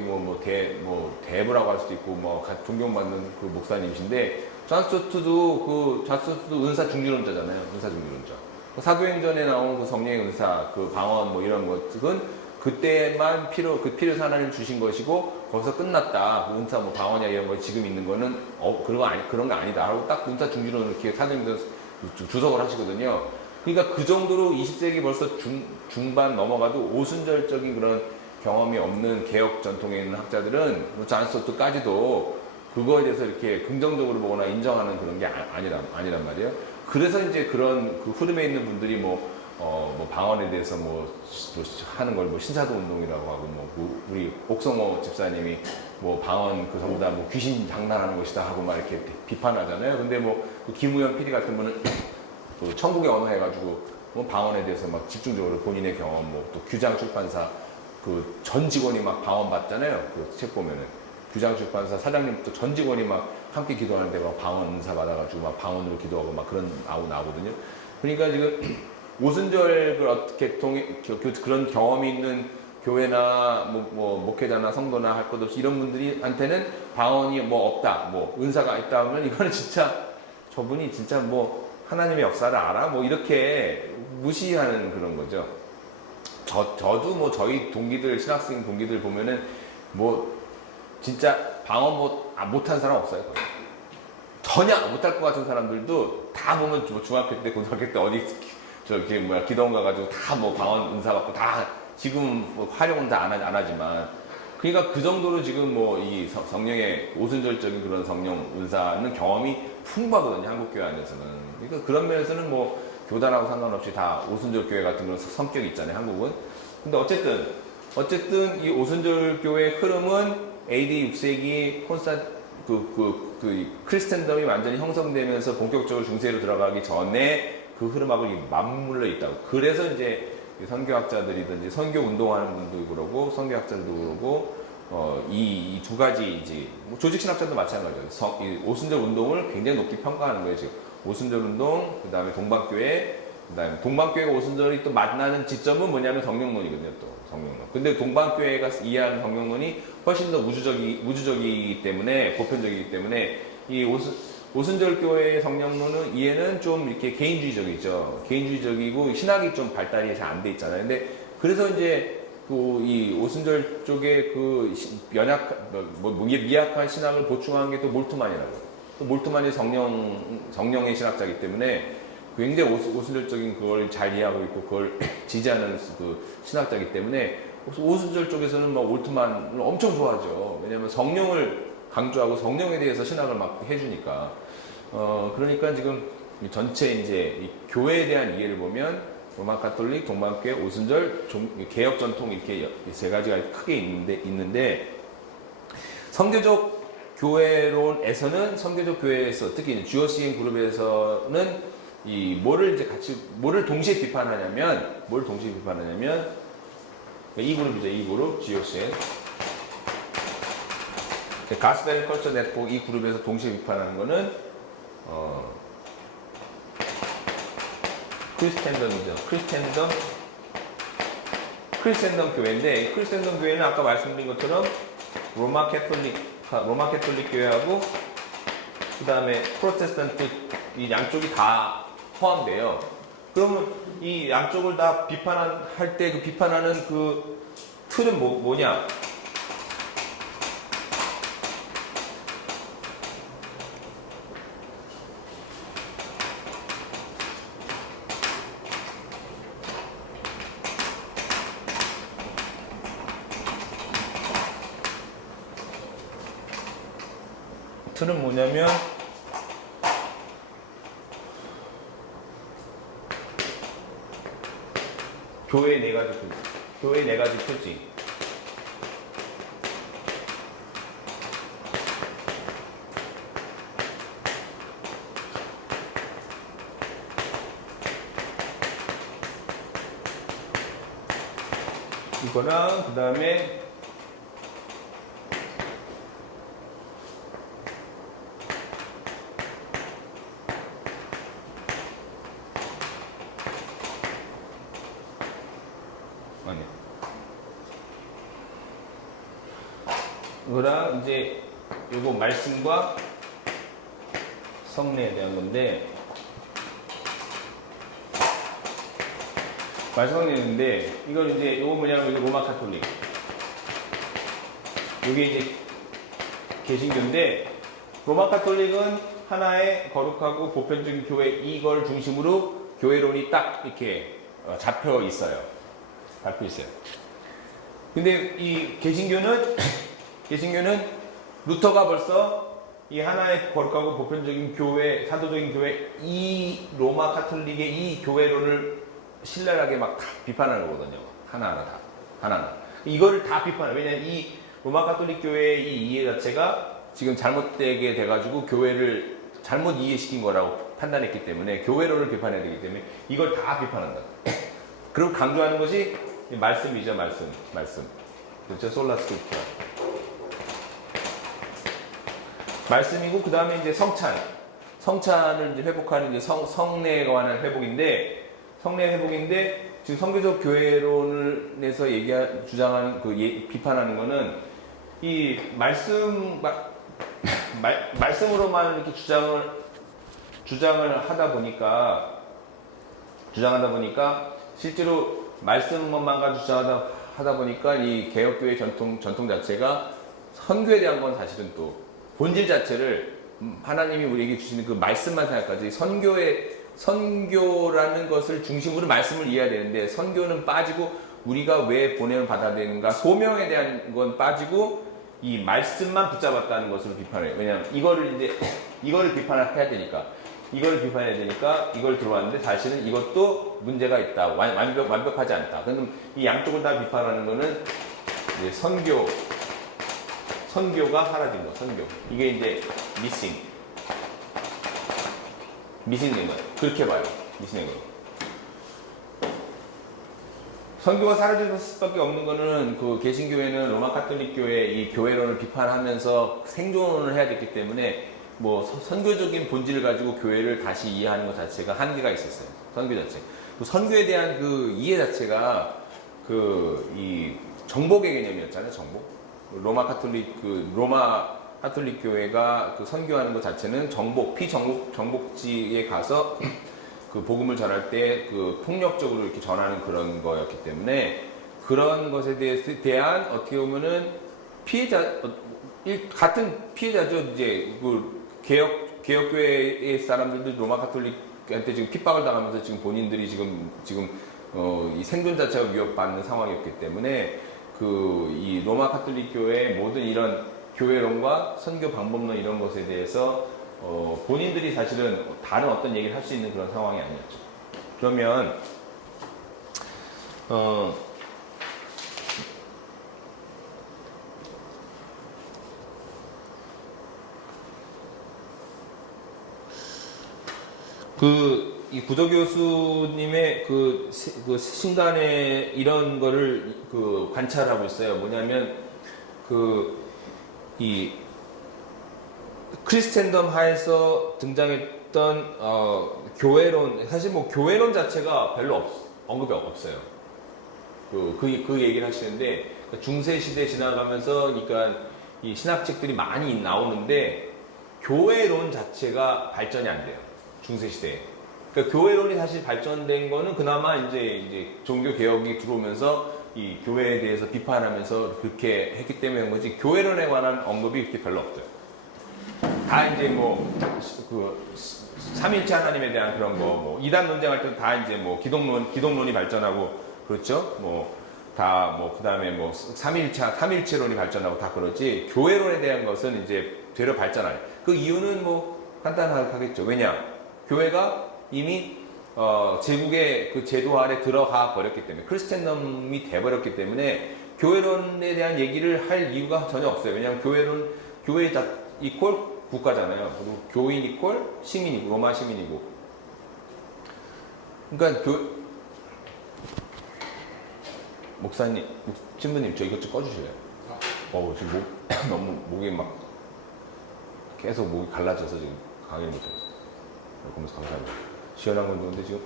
대부라고 할 수도 있고 뭐 존경받는 그 목사님이신데 존 스토트도 은사 중리론자잖아요. 은사 중리론자. 사도행전에 나온 그 성령의 은사, 그 방언 뭐 이런 것은 그때만 필요해서 하나님 주신 것이고 거기서 끝났다. 그 은사 뭐 방언이야 이런 거 지금 있는 거는 그런 거 아니다. 하고 딱 은사 중리론을 이렇게 사도행전 주석을 하시거든요. 그러니까 그 정도로 20세기 벌써 중반 넘어가도 오순절적인 그런 경험이 없는 개혁 전통에 있는 학자들은 존 스토트까지도 그거에 대해서 이렇게 긍정적으로 보거나 인정하는 그런 게 아니란 말이에요. 그래서 이제 그런 그 흐름에 있는 분들이 뭐 방언에 대해서 하는 걸 신사도 운동이라고 하고 우리 옥성호 집사님이 뭐 방언 그 전부 다 뭐 귀신 장난하는 것이다 하고 막 이렇게 비판하잖아요. 근데 그 김우현 PD 같은 분은 그 천국의 언어 해가지고 뭐 방언에 대해서 막 집중적으로 본인의 경험 또 규장 출판사 그 전 직원이 막 방언 받잖아요. 그 책 보면은 규장 출판사 사장님부터 전 직원이 막 함께 기도하는데 막 방언 은사 받아가지고 막 방언으로 기도하고 막 그런 나오거든요. 그러니까 지금 오순절 어떻게 그런 경험이 있는 교회나 목회자나 성도나 할 것 없이 이런 분들한테는 방언이 없다, 은사가 있다 하면 이거는 진짜 저분이 진짜 하나님의 역사를 알아? 이렇게 무시하는 그런 거죠. 저도 저희 신학생 동기들 보면은 진짜 방언 못한 사람 없어요. 전혀 못할 것 같은 사람들도 다 보면 중학교 때, 고등학교 때 어디 기도원 가가지고 다 방언 은사 받고 다 지금 활용은 다 안 하지만 그러니까 그 정도로 지금 이 성령의 오순절적인 그런 성령 은사는 경험이 풍부하거든요. 한국 교회 안에서는. 그러니까 그런 면에서는 교단하고 상관없이 다 오순절 교회 같은 그런 성격이 있잖아요. 한국은. 근데 어쨌든 이 오순절 교회의 흐름은 AD 6세기 크리스텐덤이 완전히 형성되면서 본격적으로 중세로 들어가기 전에 그 흐름하고 맞물려 있다고. 그래서 이제 선교학자들이든지 선교 운동하는 분도 그러고 선교학자들도 그러고 이 두 가지 이제 조직 신학자도 마찬가지예요. 이 오순절 운동을 굉장히 높게 평가하는 거예요. 지금 오순절 운동, 그다음에 동방교회, 그다음에 동방교회가 오순절이 또 만나는 지점은 뭐냐면 성령론이거든요. 또 성령론. 근데 동방교회가 이해하는 성령론이 훨씬 더 우주적이기 때문에 보편적이기 때문에 이 오순절 교회의 성령론은 이해는 좀 이렇게 개인주의적이죠. 개인주의적이고 신학이 좀 발달이 잘 안 돼 있잖아요. 근데 그래서 이제 이 오순절 쪽에 미약한 신학을 보충한 게 또 몰트만이라고. 또 몰트만이 성령의 신학자이기 때문에 굉장히 오순절적인 그걸 잘 이해하고 있고 그걸 지지하는 그 신학자이기 때문에 오순절 쪽에서는 몰트만을 엄청 좋아하죠. 왜냐하면 성령을 강조하고 성령에 대해서 신학을 막 해주니까. 그러니까 지금 전체 이제 이 교회에 대한 이해를 보면 로마 가톨릭, 동방교회, 오순절, 개혁 전통 이렇게 세 가지가 크게 있는데 선교적 교회론에서는 선교적 교회에서 특히 GOCN 그룹에서는 뭐를 동시에 비판하냐면 이 그룹이죠. 이 그룹 GOCN 가스펠 앤 컬처 네트워크 이 그룹에서 동시에 비판하는 거는 크리스텐덤이죠. 크리스텐덤 교회인데 크리스텐덤 교회는 아까 말씀드린 것처럼 로마 캐톨릭 교회하고 그 다음에 프로테스탄트 이 양쪽이 다 포함돼요. 그러면 이 양쪽을 다 비판할 때 그 비판하는 그 틀은 뭐냐? 틀은 뭐냐면 교회 네 가지 표지. 교회 네 가지 표지. 이거랑 그 다음에 이거랑 이제 요거 말씀과 성례에 대한 건데 말씀하는데 이건 이제 요거 뭐냐면 이거 로마 카톨릭 요게 이제 개신교인데 로마 카톨릭은 하나의 거룩하고 보편적인 교회 이걸 중심으로 교회론이 딱 이렇게 잡혀 있어요. 근데 이 개신교는 루터가 벌써 이 하나의 거룩하고 보편적인 교회, 사도적인 교회 이 로마 카톨릭의 이 교회론을 신랄하게 막 다 비판하는 거거든요. 하나하나 다. 하나하나. 이거를 다 비판해요. 왜냐면 이 로마 카톨릭 교회의 이 이해 자체가 지금 잘못되게 돼가지고 교회를 잘못 이해시킨 거라고 판단했기 때문에 교회론을 비판해야 되기 때문에 이걸 다 비판한다. 그리고 강조하는 것이 말씀이죠. 말씀. 그렇죠. 솔라 스크립투라. 말씀이고 그 다음에 이제 성찬을 이제 회복하는 이제 성례에 관한 회복인데 지금 성교적 교회론을 내서 주장하는 비판하는 거는 이 말씀으로만 이렇게 주장을 하다 보니까 실제로 말씀만 가지고 주장하다 보니까 이 개혁교회 전통 자체가 선교에 대한 건 사실은 또 본질 자체를 하나님이 우리에게 주시는 그 말씀만 생각하지 선교라는 것을 중심으로 말씀을 이해해야 되는데 선교는 빠지고 우리가 왜 보냄을 받아야 되는가 소명에 대한 건 빠지고 이 말씀만 붙잡았다는 것으로 비판해요. 왜냐하면 이거를 비판해야 되니까 이걸 들어왔는데 사실은 이것도 문제가 있다. 완벽하지 않다. 그럼 이 양쪽을 다 비판하는 거는 이제 선교가 사라진 거. 이게 이제 미싱된 거예요. 그렇게 봐요. 미싱된 거. 선교가 사라질 수밖에 없는 거는 그 개신교회는 로마 카톨릭 교회 이 교회론을 비판하면서 생존을 해야 됐기 때문에 뭐 선교적인 본질을 가지고 교회를 다시 이해하는 것 자체가 한계가 있었어요. 선교 자체. 그 선교에 대한 그 이해 자체가 이 정복의 개념이었잖아요. 정복. 로마 카톨릭 교회가 그 선교하는 것 자체는 정복지에 가서 그 복음을 전할 때 그 폭력적으로 이렇게 전하는 그런 거였기 때문에 그런 것에 대한 어떻게 보면은 같은 피해자죠. 이제 그 개혁교회의 사람들도 로마 카톨릭한테 지금 핍박을 당하면서 지금 본인들이 지금 이 생존 자체가 위협받는 상황이었기 때문에 이 로마 카톨릭 교회의 모든 이런 교회론과 선교 방법론 이런 것에 대해서 본인들이 사실은 다른 어떤 얘기를 할 수 있는 그런 상황이 아니었죠. 그러면 이 구조 교수님의 그 신간에 이런 거를 관찰하고 있어요. 뭐냐면 이 크리스텐덤 하에서 등장했던 교회론, 사실 뭐 교회론 자체가 별로 언급이 없어요. 그 얘기를 하시는데 중세 시대 지나가면서 그러니까 이 신학책들이 많이 나오는데 교회론 자체가 발전이 안 돼요. 중세 시대에. 그러니까 교회론이 사실 발전된 거는 그나마 이제 종교 개혁이 들어오면서 이 교회에 대해서 비판하면서 그렇게 했기 때문에 한 거지 교회론에 관한 언급이 그렇게 별로 없어요. 다 이제 삼일체 하나님에 대한 그런 거, 이단 논쟁할 때도 다 이제 기독론이 발전하고 그렇죠. 그 다음에 삼일체론이 발전하고 다 그러지 교회론에 대한 것은 이제 되려 발전 안 해요. 그 이유는 간단하겠죠. 왜냐? 교회가 이미 제국의 그 제도 아래 들어가 버렸기 때문에 크리스천덤이 돼버렸기 때문에 교회론에 대한 얘기를 할 이유가 전혀 없어요. 왜냐하면 교회 이퀄 국가잖아요. 그리고 교인 이퀄 시민이고 로마 시민이고. 그러니까 목사님, 신부님 저 이것 좀 꺼주실래요? 지금 너무 목이 막 계속 목이 갈라져서 지금 강의를 못해요. 그러면서 감사합니다. 시원한 건 좋은데 지금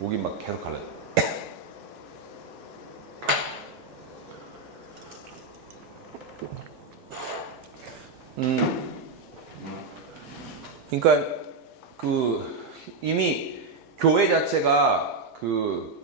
목이 막 계속 갈라져. 그러니까 이미 교회 자체가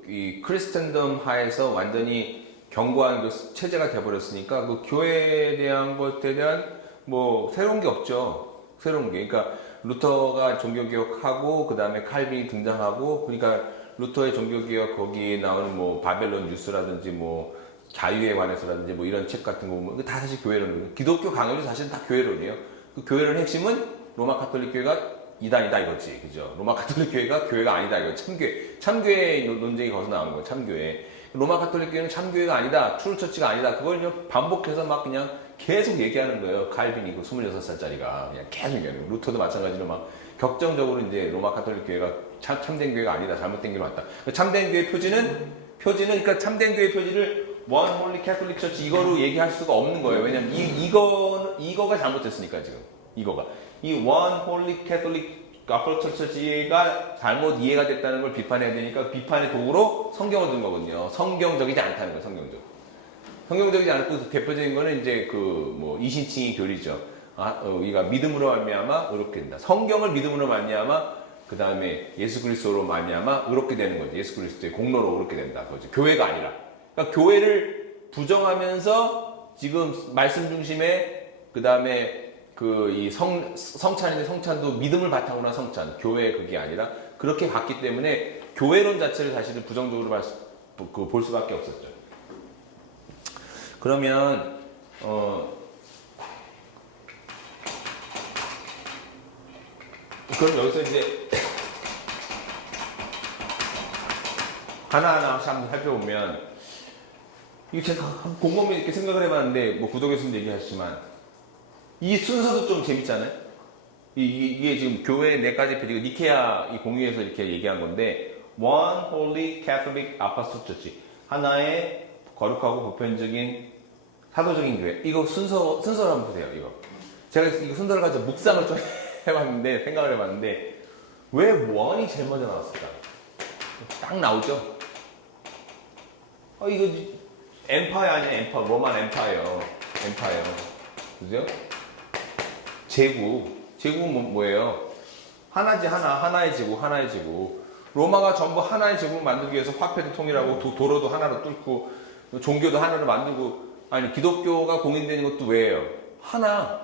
이 크리스천덤 하에서 완전히 견고한 그 체제가 돼버렸으니까 그 교회에 대한 것에 대한 뭐 새로운 게 없죠. 새로운 게. 그러니까 루터가 종교개혁하고 그 다음에 칼빈이 등장하고 그러니까 루터의 종교개혁 거기에 나오는 뭐 바벨론 뉴스라든지 뭐 자유에 관해서라든지 뭐 이런 책 같은 거 보면 다 사실 교회론이에요. 기독교 강요도 사실은 다 교회론이에요. 그 교회론 핵심은 로마 카톨릭 교회가 이단이다 이거지. 그죠? 로마 카톨릭 교회가 교회가 아니다 이거. 참교회 논쟁이 거기서 나오는 거예요. 참교회. 로마 카톨릭 교회는 참교회가 아니다. 트루처치가 아니다. 그걸 그냥 반복해서 막 그냥 계속 얘기하는 거예요. 칼빈이 그 26살짜리가 그냥 계속 얘기하는 거예요. 루터도 마찬가지로 막 격정적으로 이제 로마 카톨릭 교회가 참된 교회가 아니다. 잘못된 길로 왔다. 참된 교회 표지는 그러니까 참된 교회 표지를 원 홀리 캐톨릭 처치 이거로 얘기할 수가 없는 거예요. 왜냐면 이거가 잘못됐으니까 지금 이거가 이 원 홀리 캐톨릭 아포스톨 처치가 잘못 이해가 됐다는 걸 비판해야 되니까 비판의 도구로 성경을 든 거거든요. 성경적이지 않다는 거예요. 성경적이지 않고 대표적인 거는 이제 뭐 이신칭의 교리죠. 우리가 믿음으로 말미암아 의롭게 된다. 성경을 믿음으로 말미암아 그 다음에 예수 그리스도로 말미암아 의롭게 되는 거죠. 예수 그리스도의 공로로 의롭게 된다. 그거죠. 교회가 아니라. 그러니까 교회를 부정하면서 지금 말씀 중심에 그 다음에 이 성찬인데 성찬도 믿음을 바탕으로 한 성찬, 교회의 그게 아니라 그렇게 갔기 때문에 교회론 자체를 사실은 부정적으로 볼 수밖에 없었죠. 그러면 그럼 여기서 이제 하나하나 한번 살펴보면 이거 제가 곰곰이 이렇게 생각을 해봤는데 뭐 구독에서도 얘기하시지만 이 순서도 좀 재밌잖아요. 이게 지금 교회 4가지 표지가 니케아 이 공유에서 이렇게 얘기한 건데 One Holy Catholic Apostolic Church 하나의 거룩하고 보편적인 사도적인 교회. 이거 순서를 한번 보세요. 제가 이거 순서를 가지고 묵상을 좀 해봤는데 생각을 해봤는데 왜 원이 제일 먼저 나왔을까? 딱 나오죠. 이거 엠파이어 아니야? 엠파이어 로만 엠파이어 그죠? 제국은 뭐예요? 하나의 제국. 로마가 전부 하나의 제국을 만들기 위해서 화폐도 통일하고 도로도 하나로 뚫고 종교도 하나로 만들고 아니 기독교가 공인되는 것도 왜예요? 하나.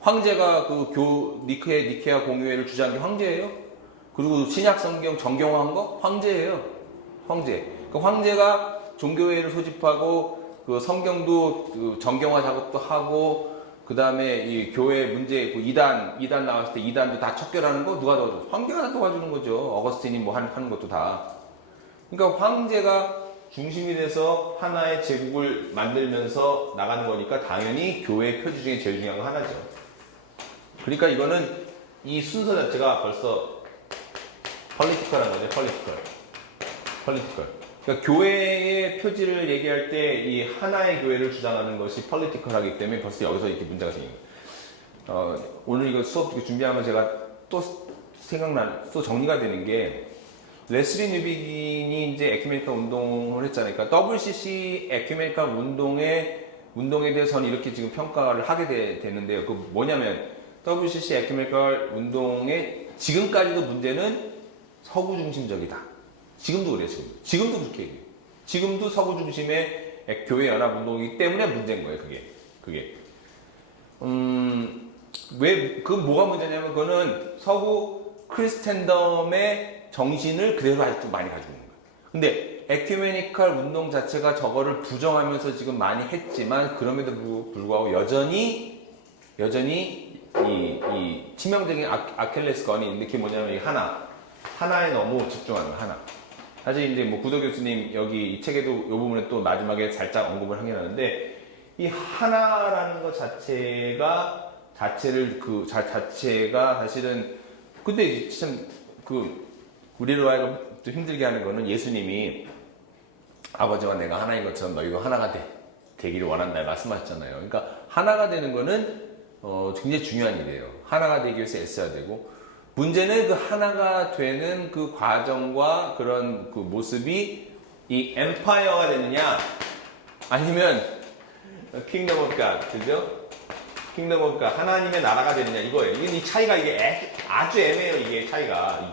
황제가 니케아 공유회를 주장한 게 황제예요. 그리고 신약 성경 정경화한 거 황제예요. 그 황제가 종교회를 소집하고 그 성경도 정경화 작업도 하고 그 다음에 이 교회 문제, 이단 나왔을 때 이단도 다 척결하는 거 누가 도와줘? 황제가 다 도와주는 거죠. 어거스틴이 뭐 하는 것도 다. 그러니까 황제가 중심이 돼서 하나의 제국을 만들면서 나가는 거니까 당연히 교회 표지 중에 제일 중요한 거 하나죠. 그러니까 이거는 이 순서 자체가 벌써 펄리티컬한 거죠. 펄리티컬. 그러니까 교회의 표지를 얘기할 때 이 하나의 교회를 주장하는 것이 펄리티컬하기 때문에 벌써 여기서 이렇게 문제가 생긴 거예요. 오늘 이거 수업 준비하면 제가 또 또 정리가 되는 게 레슬리 뉴비긴이 이제 에큐메니컬 운동을 했잖아요. 그러니까 WCC 에큐메니컬 운동에 대해서 저는 이렇게 지금 평가를 하게 되는데요. 그 뭐냐면 WCC 에큐메니컬 운동의 지금까지도 문제는 서구 중심적이다. 지금도 그래요. 지금도 그렇게 얘기해요. 지금도 서구 중심의 교회 연합 운동이기 때문에 문제인 거예요. 그게. 뭐가 문제냐면 그거는 서구 크리스텐덤의 정신을 그대로 아직도 많이 가지고 있는 거예요. 근데 에큐메니컬 운동 자체가 저거를 부정하면서 지금 많이 했지만 그럼에도 불구하고 여전히 이 치명적인 아킬레스건이 있는데 그게 뭐냐면 이 하나에 너무 집중하는 거 하나. 사실 이제 뭐 구도 교수님 여기 이 책에도 이 부분에 또 마지막에 살짝 언급을 하긴 하는데 이 하나라는 것 자체가 자체가 사실은 근데 참 우리로 하여금 또 힘들게 하는 거는 예수님이 아버지와 내가 하나인 것처럼 너희도 하나가 되기를 원한다 말씀하셨잖아요. 그러니까 하나가 되는 거는 굉장히 중요한 일이에요. 하나가 되기 위해서 애써야 되고 문제는 그 하나가 되는 그 과정과 그런 그 모습이 이 엠파이어가 되느냐 아니면 킹덤 오브 갓, 그죠? 킹덤 오브 갓, 하나님의 나라가 되느냐 이거예요. 이 차이가 이게 아주 애매해요. 이게 차이가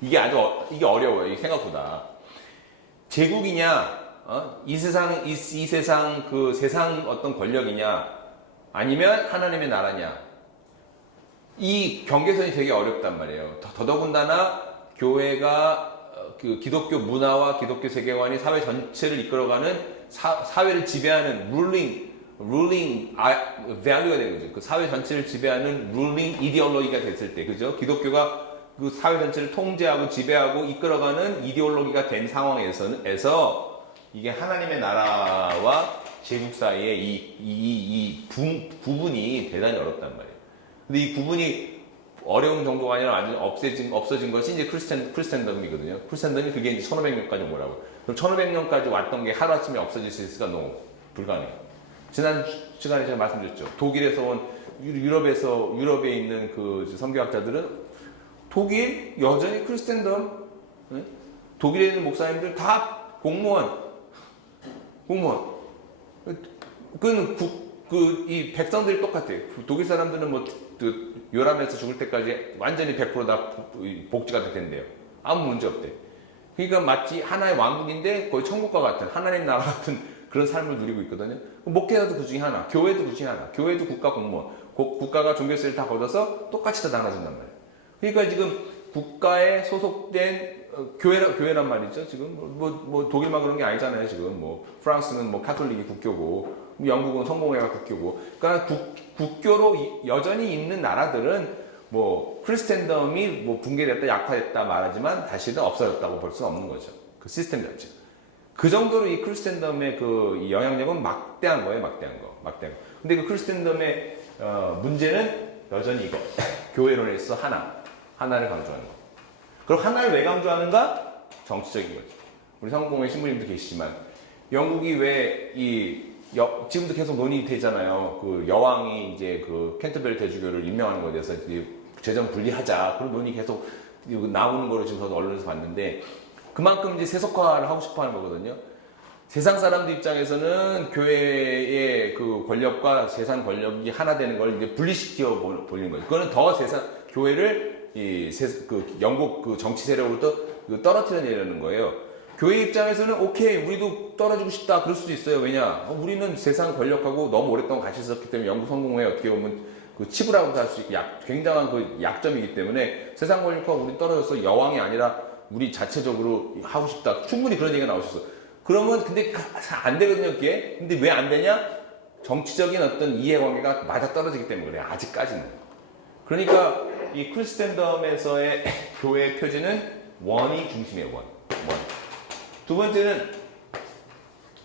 이게 아주 이게 어려워요. 이 생각보다 제국이냐, 이 세상 그 세상 어떤 권력이냐 아니면 하나님의 나라냐. 이 경계선이 되게 어렵단 말이에요. 더더군다나 교회가 그 기독교 문화와 기독교 세계관이 사회 전체를 이끌어가는 사회를 지배하는 ruling value가 되는 거죠. 그 사회 전체를 지배하는 ruling ideology가 됐을 때, 그죠? 기독교가 그 사회 전체를 통제하고 지배하고 이끌어가는 이데올로기가 된 상황에서 이게 하나님의 나라와 제국 사이의 이 부분이 대단히 어렵단 말이에요. 근데 이 구분이 어려운 정도가 아니라 완전히 없어진 것이 이제 크리스텐덤이거든요. 크리스텐덤이 그게 이제 1500년까지 뭐라고. 그럼 1500년까지 왔던 게 하루아침에 없어질 수 있을까? 너무 불가능해요. 지난 시간에 제가 말씀드렸죠. 독일에서 온 유럽에 있는 그 선교학자들은 독일 여전히 크리스텐덤, 네? 독일에 있는 목사님들 다 공무원. 이 백성들이 똑같아요. 독일 사람들은 요람에서 죽을 때까지 완전히 100% 다 복지가 된대요. 아무 문제 없대. 그러니까 마치 하나의 왕국인데 거의 천국과 같은 하나님 나라 같은 그런 삶을 누리고 있거든요. 목회자도 그 중에 하나, 교회도 그 중에 하나, 교회도 국가 공무원, 국가가 종교세를 다 걷어서 똑같이 다 나눠준단 말이에요. 그러니까 지금 국가에 소속된 교회란 말이죠. 지금 독일만 그런 게 아니잖아요. 지금 프랑스는 카톨릭이 국교고. 영국은 성공회가 국교고, 그러니까 국교로 여전히 있는 나라들은 크리스텐덤이 붕괴됐다, 약화됐다 말하지만 다시는 없어졌다고 볼 수 없는 거죠. 그 시스템 자체. 그 정도로 이 크리스텐덤의 그 영향력은 막대한 거예요, 막대한 거. 근데 그 크리스텐덤의 문제는 여전히 이거. 교회론에서 하나를 강조하는 거. 그럼 하나를 왜 강조하는가? 정치적인 거죠. 우리 성공회 신부님도 계시지만 영국이 왜 지금도 계속 논의되잖아요. 그 여왕이 이제 그 캔터베리 대주교를 임명하는 것에 대해서 재정 분리하자. 그런 논의 계속 나오는 거를 지금 저도 언론에서 봤는데 그만큼 이제 세속화를 하고 싶어 하는 거거든요. 세상 사람들 입장에서는 교회의 그 권력과 세상 권력이 하나 되는 걸 이제 분리시켜 보이는 거죠. 그거는 더 교회를 영국 그 정치 세력으로부터 떨어뜨려내려는 거예요. 교회 입장에서는 오케이 우리도 떨어지고 싶다 그럴 수도 있어요. 왜냐 우리는 세상 권력하고 너무 오랫동안 같이 있었기 때문에 영국 성공회 어떻게 보면 그 치부라고도 할 수 있고 굉장한 그 약점이기 때문에 세상 권력하고 우리 떨어져서 여왕이 아니라 우리 자체적으로 하고 싶다. 충분히 그런 얘기가 나오셨어. 그러면 근데 안 되거든요 그게. 근데 왜 안 되냐? 정치적인 어떤 이해관계가 맞아 떨어지기 때문에 그래요. 아직까지는. 그러니까 이 크리스텐덤에서의 교회의 표지는 원이 중심이에요. 원. 두 번째는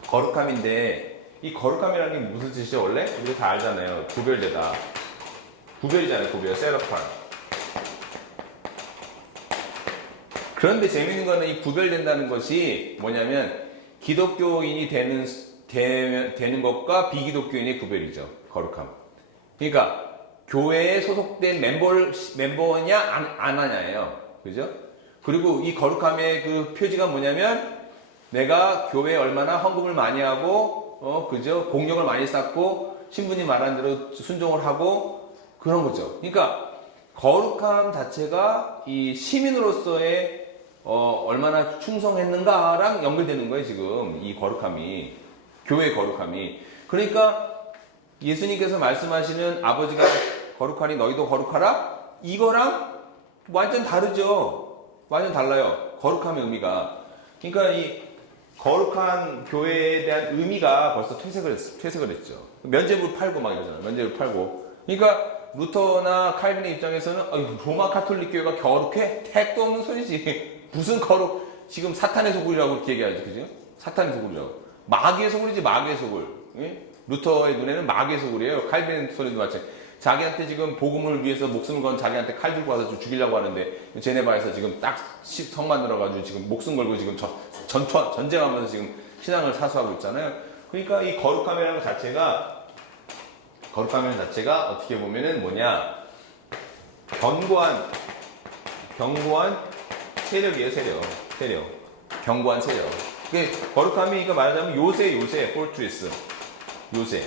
거룩함인데 이 거룩함이라는 게 무슨 뜻이죠 원래? 우리가 다 알잖아요. 구별되다. 구별이잖아요. 구별. 세러판. 그런데 재밌는 거는 이 구별된다는 것이 뭐냐면 기독교인이 되는 것과 비기독교인의 구별이죠. 거룩함. 그러니까 교회에 소속된 멤버냐 안 하냐예요. 그죠? 그리고 이 거룩함의 그 표지가 뭐냐면 내가 교회에 얼마나 헌금을 많이 하고, 그죠? 공력을 많이 쌓고, 신부님 말한 대로 순종을 하고, 그런 거죠. 그러니까, 거룩함 자체가 이 시민으로서의, 얼마나 충성했는가랑 연결되는 거예요, 지금. 이 거룩함이. 교회의 거룩함이. 그러니까, 예수님께서 말씀하시는 아버지가 거룩하니 너희도 거룩하라? 이거랑 완전 다르죠. 완전 달라요. 거룩함의 의미가. 그러니까 이 거룩한 교회에 대한 의미가 벌써 퇴색을 했죠. 면죄부 팔고 막 이러잖아요. 면죄부 팔고. 그러니까 루터나 칼빈의 입장에서는 로마 가톨릭 교회가 거룩해? 택도 없는 소리지. 무슨 거룩? 지금 사탄의 소굴이라고 그렇게 얘기하지, 그죠? 사탄의 소굴이라고. 마귀의 소굴이지, 마귀의 소굴. 예? 루터의 눈에는 마귀의 소굴이에요. 칼빈의 소리도 마찬가지. 자기한테 지금 복음을 위해서 목숨을 건 자기한테 칼 들고 와서 좀 죽이려고 하는데 제네바에서 지금 딱 성 만들어가지고 지금 목숨 걸고 지금 전쟁하면서 지금 신앙을 사수하고 있잖아요. 그러니까 이 거룩함이라는 것 자체가 어떻게 보면은 뭐냐, 견고한 세력이에요. 세력. 견고한 세력. 그게 거룩함이 그러니까 말하자면 요새 fortress. 요새.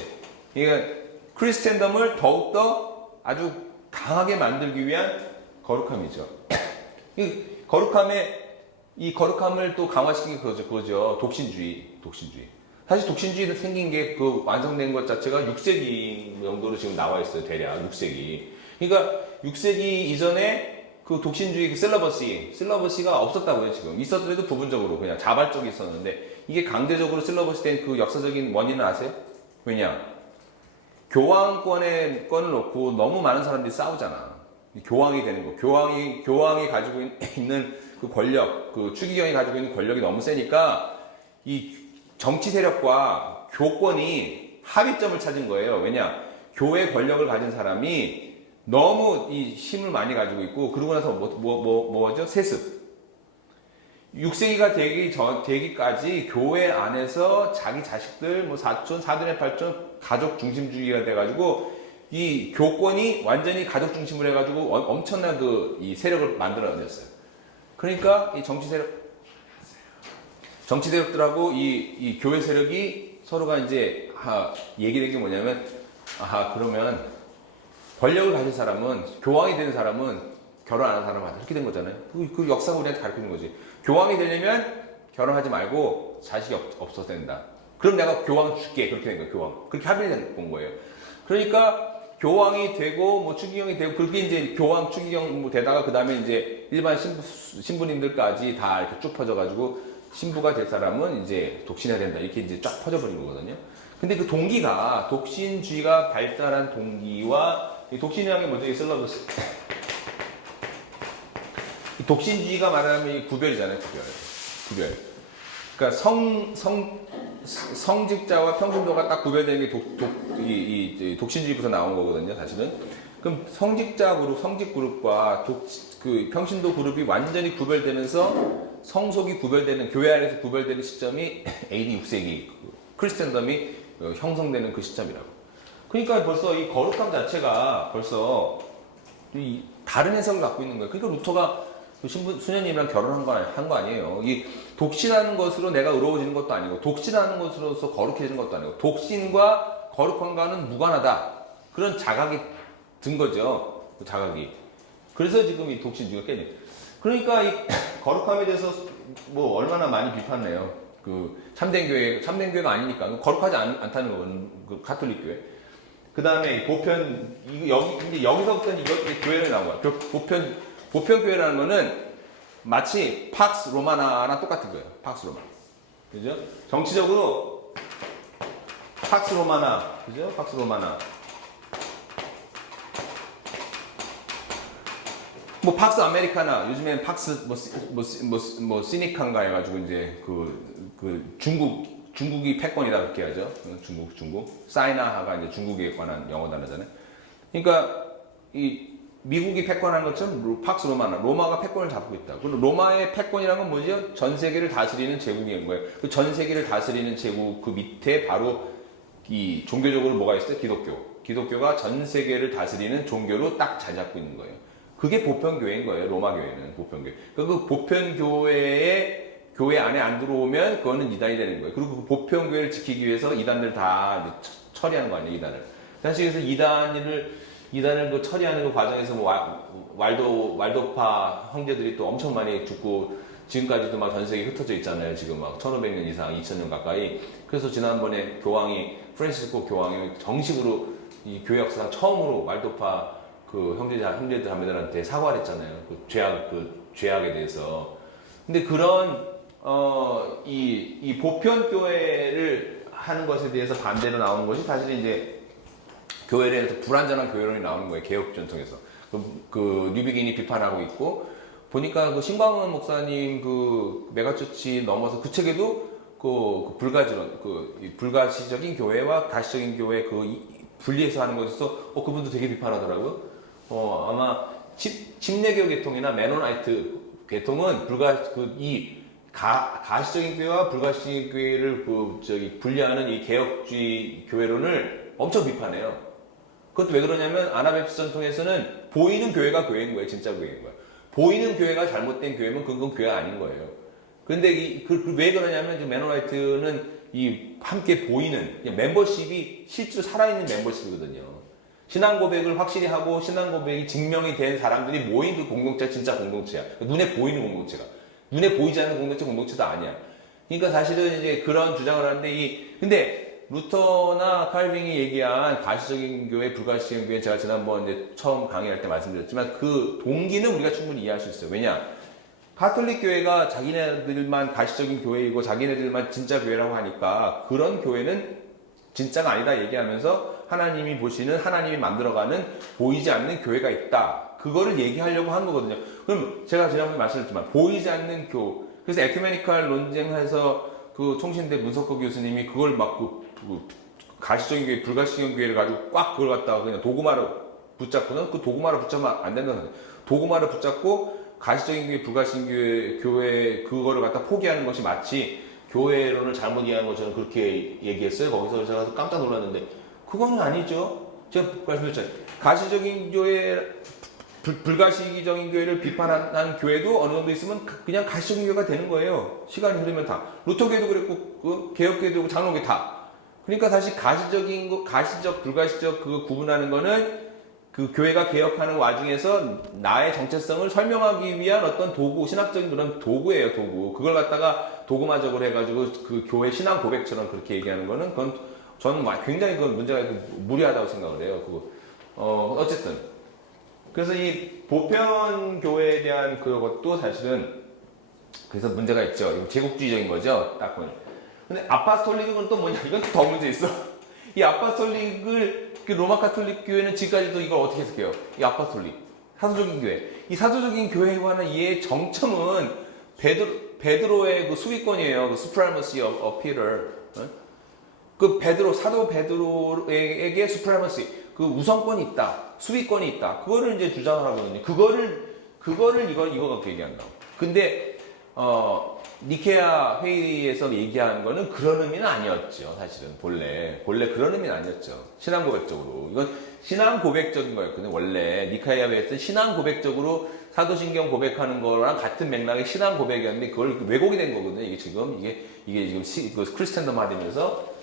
그러니까 크리스텐덤을 더욱더 아주 강하게 만들기 위한 거룩함이죠. 이 거룩함을 또 강화시킨 게 그거죠. 독신주의. 사실 독신주의가 생긴 게 그 완성된 것 자체가 6세기 정도로 지금 나와 있어요. 대략 6세기. 그러니까 6세기 이전에 그 독신주의 그 실러버시가 없었다고요. 지금 있었더라도 부분적으로 그냥 자발적이 있었는데 이게 강제적으로 실러버시 된 그 역사적인 원인은 아세요? 왜냐? 교황권을 놓고 너무 많은 사람들이 싸우잖아. 교황이 되는 거. 교황이 가지고 있는 그 권력, 그 추기경이 가지고 있는 권력이 너무 세니까 이 정치 세력과 교권이 합의점을 찾은 거예요. 왜냐? 교회 권력을 가진 사람이 너무 이 힘을 많이 가지고 있고, 그러고 나서 뭐죠? 세습. 6세기가 되기까지 교회 안에서 자기 자식들, 뭐 사촌, 사돈의 팔촌, 가족 중심주의가 돼가지고 이 교권이 완전히 가족 중심으로 해가지고 엄청난 이 세력을 만들어냈어요. 그러니까 이 정치 세력들하고 이 교회 세력이 서로가 이제 얘기된 게 뭐냐면, 그러면 권력을 가진 사람은, 교황이 되는 사람은 결혼 안 한 사람한테 이렇게 된 거잖아요. 그 역사가 우리한테 가르치는 거지. 교황이 되려면 결혼하지 말고 자식이 없어도 된다. 그럼 내가 교황 줄게. 그렇게 된 거예요, 교황. 그렇게 합의를 본 거예요. 그러니까 교황이 되고, 뭐 추기경이 되고, 그렇게 이제 교황, 추기경 뭐 되다가 그 다음에 이제 일반 신부님들까지 다 이렇게 쭉 퍼져가지고 신부가 될 사람은 이제 독신해야 된다. 이렇게 이제 쫙 퍼져버린 거거든요. 근데 그 동기가, 독신주의가 발달한 동기와, 이 독신이라는 게 먼저 슬러버스. 독신주의가 말하면 이 구별이잖아요, 구별. 그러니까 성직자와 평신도가 딱 구별되는 게 독신주의부터 나온 거거든요, 사실은. 그럼 성직자 그룹, 성직 그룹과 그 평신도 그룹이 완전히 구별되면서 성속이 구별되는, 교회 안에서 구별되는 시점이 AD 6세기 크리스텐덤이 형성되는 그 시점이라고. 그러니까 벌써 이 거룩함 자체가 벌써 이 다른 해석을 갖고 있는 거예요. 그러니까 루터가 수녀님이랑 결혼한 거 아니에요. 이 독신하는 것으로 내가 의로워지는 것도 아니고, 독신하는 것으로서 거룩해지는 것도 아니고, 독신과 거룩함과는 무관하다. 그런 자각이 든 거죠. 그 자각이. 그래서 지금 이 독신주의가 깨져. 그러니까 이 거룩함에 대해서 뭐 얼마나 많이 비판해요. 그 참된 교회가 아니니까 거룩하지 않다는 거는 그 가톨릭 교회. 그 다음에 보편, 근데 여기서부터는 이게 교회를 나온 거야. 보편 교회라는 거는 마치 팍스 로마나랑 똑같은 거예요. 팍스 로마나. 그죠? 정치적으로 팍스 로마나. 그죠? 팍스 로마나. 뭐 팍스 아메리카나, 요즘엔 팍스 시니칸가 해가지고 이제 중국이 패권이다 그렇게 하죠. 중국. 사이나하가 이제 중국에 관한 영어 단어잖아요. 그러니까 이 미국이 패권한 것처럼 팍스 로마가 패권을 잡고 있다. 그리고 로마의 패권이라는 건 뭐죠? 전 세계를 다스리는 제국인 거예요. 그 전 세계를 다스리는 제국 그 밑에 바로 이 종교적으로 뭐가 있어요? 기독교가 전 세계를 다스리는 종교로 딱 자리 잡고 있는 거예요. 그게 보편교회인 거예요. 로마 교회는 보편교회. 그 교회 안에 안 들어오면 그거는 이단이 되는 거예요. 그리고 그 보편교회를 지키기 위해서 이단들 다 처리하는 거 아니에요, 이단을. 사실 그래서 이단을 그 처리하는 그 과정에서 뭐 왈도파 형제들이 또 엄청 많이 죽고 지금까지도 막 전 세계에 흩어져 있잖아요. 지금 막 1500년 이상, 2000년 가까이. 그래서 지난번에 프란시스코 교황이 정식으로 이 교회 역사상 처음으로 왈도파 그 형제들 자매들한테 사과를 했잖아요. 그 죄악에 대해서. 근데 그런 이 보편 교회를 하는 것에 대해서 반대로 나오는 것이 사실 이제 교회에 대해서 불완전한 교회론이 나오는 거예요. 개혁 전통에서. 그 뉴비긴이 비판하고 있고, 보니까 그 신광훈 목사님 그 메가처치 넘어서 그 책에도 그 불가지론, 이 불가시적인 교회와 가시적인 교회 분리해서 하는 것에서 그분도 되게 비판하더라고요. 아마 침례교 계통이나 메노나이트 계통은 가시적인 교회와 불가시적인 교회를 분리하는 이 개혁주의 교회론을 엄청 비판해요. 그것도 왜 그러냐면 아나베프스 전통에서는 보이는 교회가 교회인 거예요. 진짜 교회인 거예요. 보이는 교회가 잘못된 교회면 그건 교회가 아닌 거예요. 근데 왜 그러냐면 메노나이트는 함께 보이는 멤버십이 실제로 살아있는 멤버십이거든요. 신앙 고백을 확실히 하고 신앙 고백이 증명이 된 사람들이 모인 그 공동체가 진짜 공동체야. 눈에 보이는 공동체가. 눈에 보이지 않는 공동체도 아니야. 그러니까 사실은 이제 그런 주장을 하는데 근데 루터나 칼빈이 얘기한 가시적인 교회, 불가시적인 교회 제가 지난번 이제 처음 강의할 때 말씀드렸지만 그 동기는 우리가 충분히 이해할 수 있어요. 왜냐? 가톨릭 교회가 자기네들만 가시적인 교회이고 자기네들만 진짜 교회라고 하니까 그런 교회는 진짜가 아니다 얘기하면서 하나님이 보시는 하나님이 만들어가는 보이지 않는 교회가 있다. 그거를 얘기하려고 한 거거든요. 그럼 제가 지난번에 말씀드렸지만 보이지 않는 그래서 에큐메니컬 논쟁해서 그 총신대 문석호 교수님이 그걸 막 가시적인 교회, 불가시적인 교회를 가지고 꽉 그걸 갖다가 그냥 도구마로 붙잡고는 그 도구마로 붙잡으면 안 된다는 거예요. 도구마로 붙잡고 가시적인 교회, 불가시적인 교회 그거를 갖다 포기하는 것이 마치 교회론을 잘못 이해하는 것처럼 그렇게 얘기했어요. 거기서 제가 깜짝 놀랐는데 그거는 아니죠. 제가 말씀드렸잖아요. 가시적인 교회, 불가시적인 교회를 비판한 교회도 어느 정도 있으면 그냥 가시적인 교회가 되는 거예요. 시간이 흐르면 다. 루터교회도 그랬고 개혁교회도 그랬고 장로교회 다. 그러니까 사실 가시적, 불가시적 그거 구분하는 거는 그 교회가 개혁하는 와중에서 나의 정체성을 설명하기 위한 어떤 도구, 신학적인 그런 도구예요, 도구. 그걸 갖다가 도구마적으로 해가지고 그 교회 신앙 고백처럼 그렇게 얘기하는 거는 그건 저는 굉장히 그건 문제가 무리하다고 생각을 해요. 어쨌든. 그래서 이 보편 교회에 대한 그것도 사실은 그래서 문제가 있죠. 이거 제국주의적인 거죠. 딱 보면. 근데 아파스톨릭은 또 뭐냐? 이건 더 문제 있어. 이 아파스톨릭을 로마 카톨릭 교회는 지금까지도 이걸 어떻게 해석해요? 이 아파스톨릭 사도적인 교회. 이 사도적인 교회에 관한 이해의 정점은 베드로의 그 수위권이에요. 그 supremacy of Peter. 사도 베드로에게 supremacy, 그 우선권이 있다, 수위권이 있다. 그거를 이제 주장을 하거든요. 그거를 이거 갖고 얘기한다고. 근데 니케아 회의에서 얘기한 거는 그런 의미는 아니었죠. 사실은 본래 그런 의미는 아니었죠. 신앙 고백적으로 이건 신앙 고백적인 거였거든요. 원래 니케아 회의에서 신앙 고백적으로 사도신경 고백하는 거랑 같은 맥락의 신앙 고백이었는데 그걸 왜곡이 된 거거든요. 이게 지금 크리스텐덤 하면서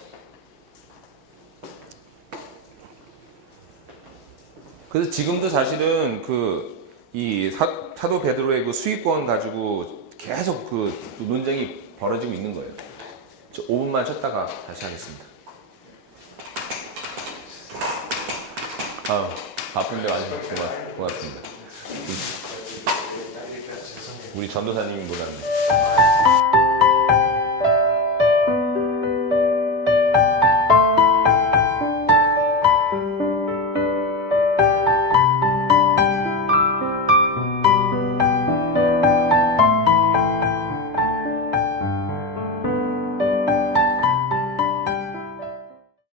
그래서 지금도 사실은 이 사도 베드로의 그 수익권 가지고 계속 그 논쟁이 벌어지고 있는 거예요. 5분만 쉬었다가 다시 하겠습니다. 바쁜데 와주셔서 고맙습니다. 우리 전도사님이 뭐라는데.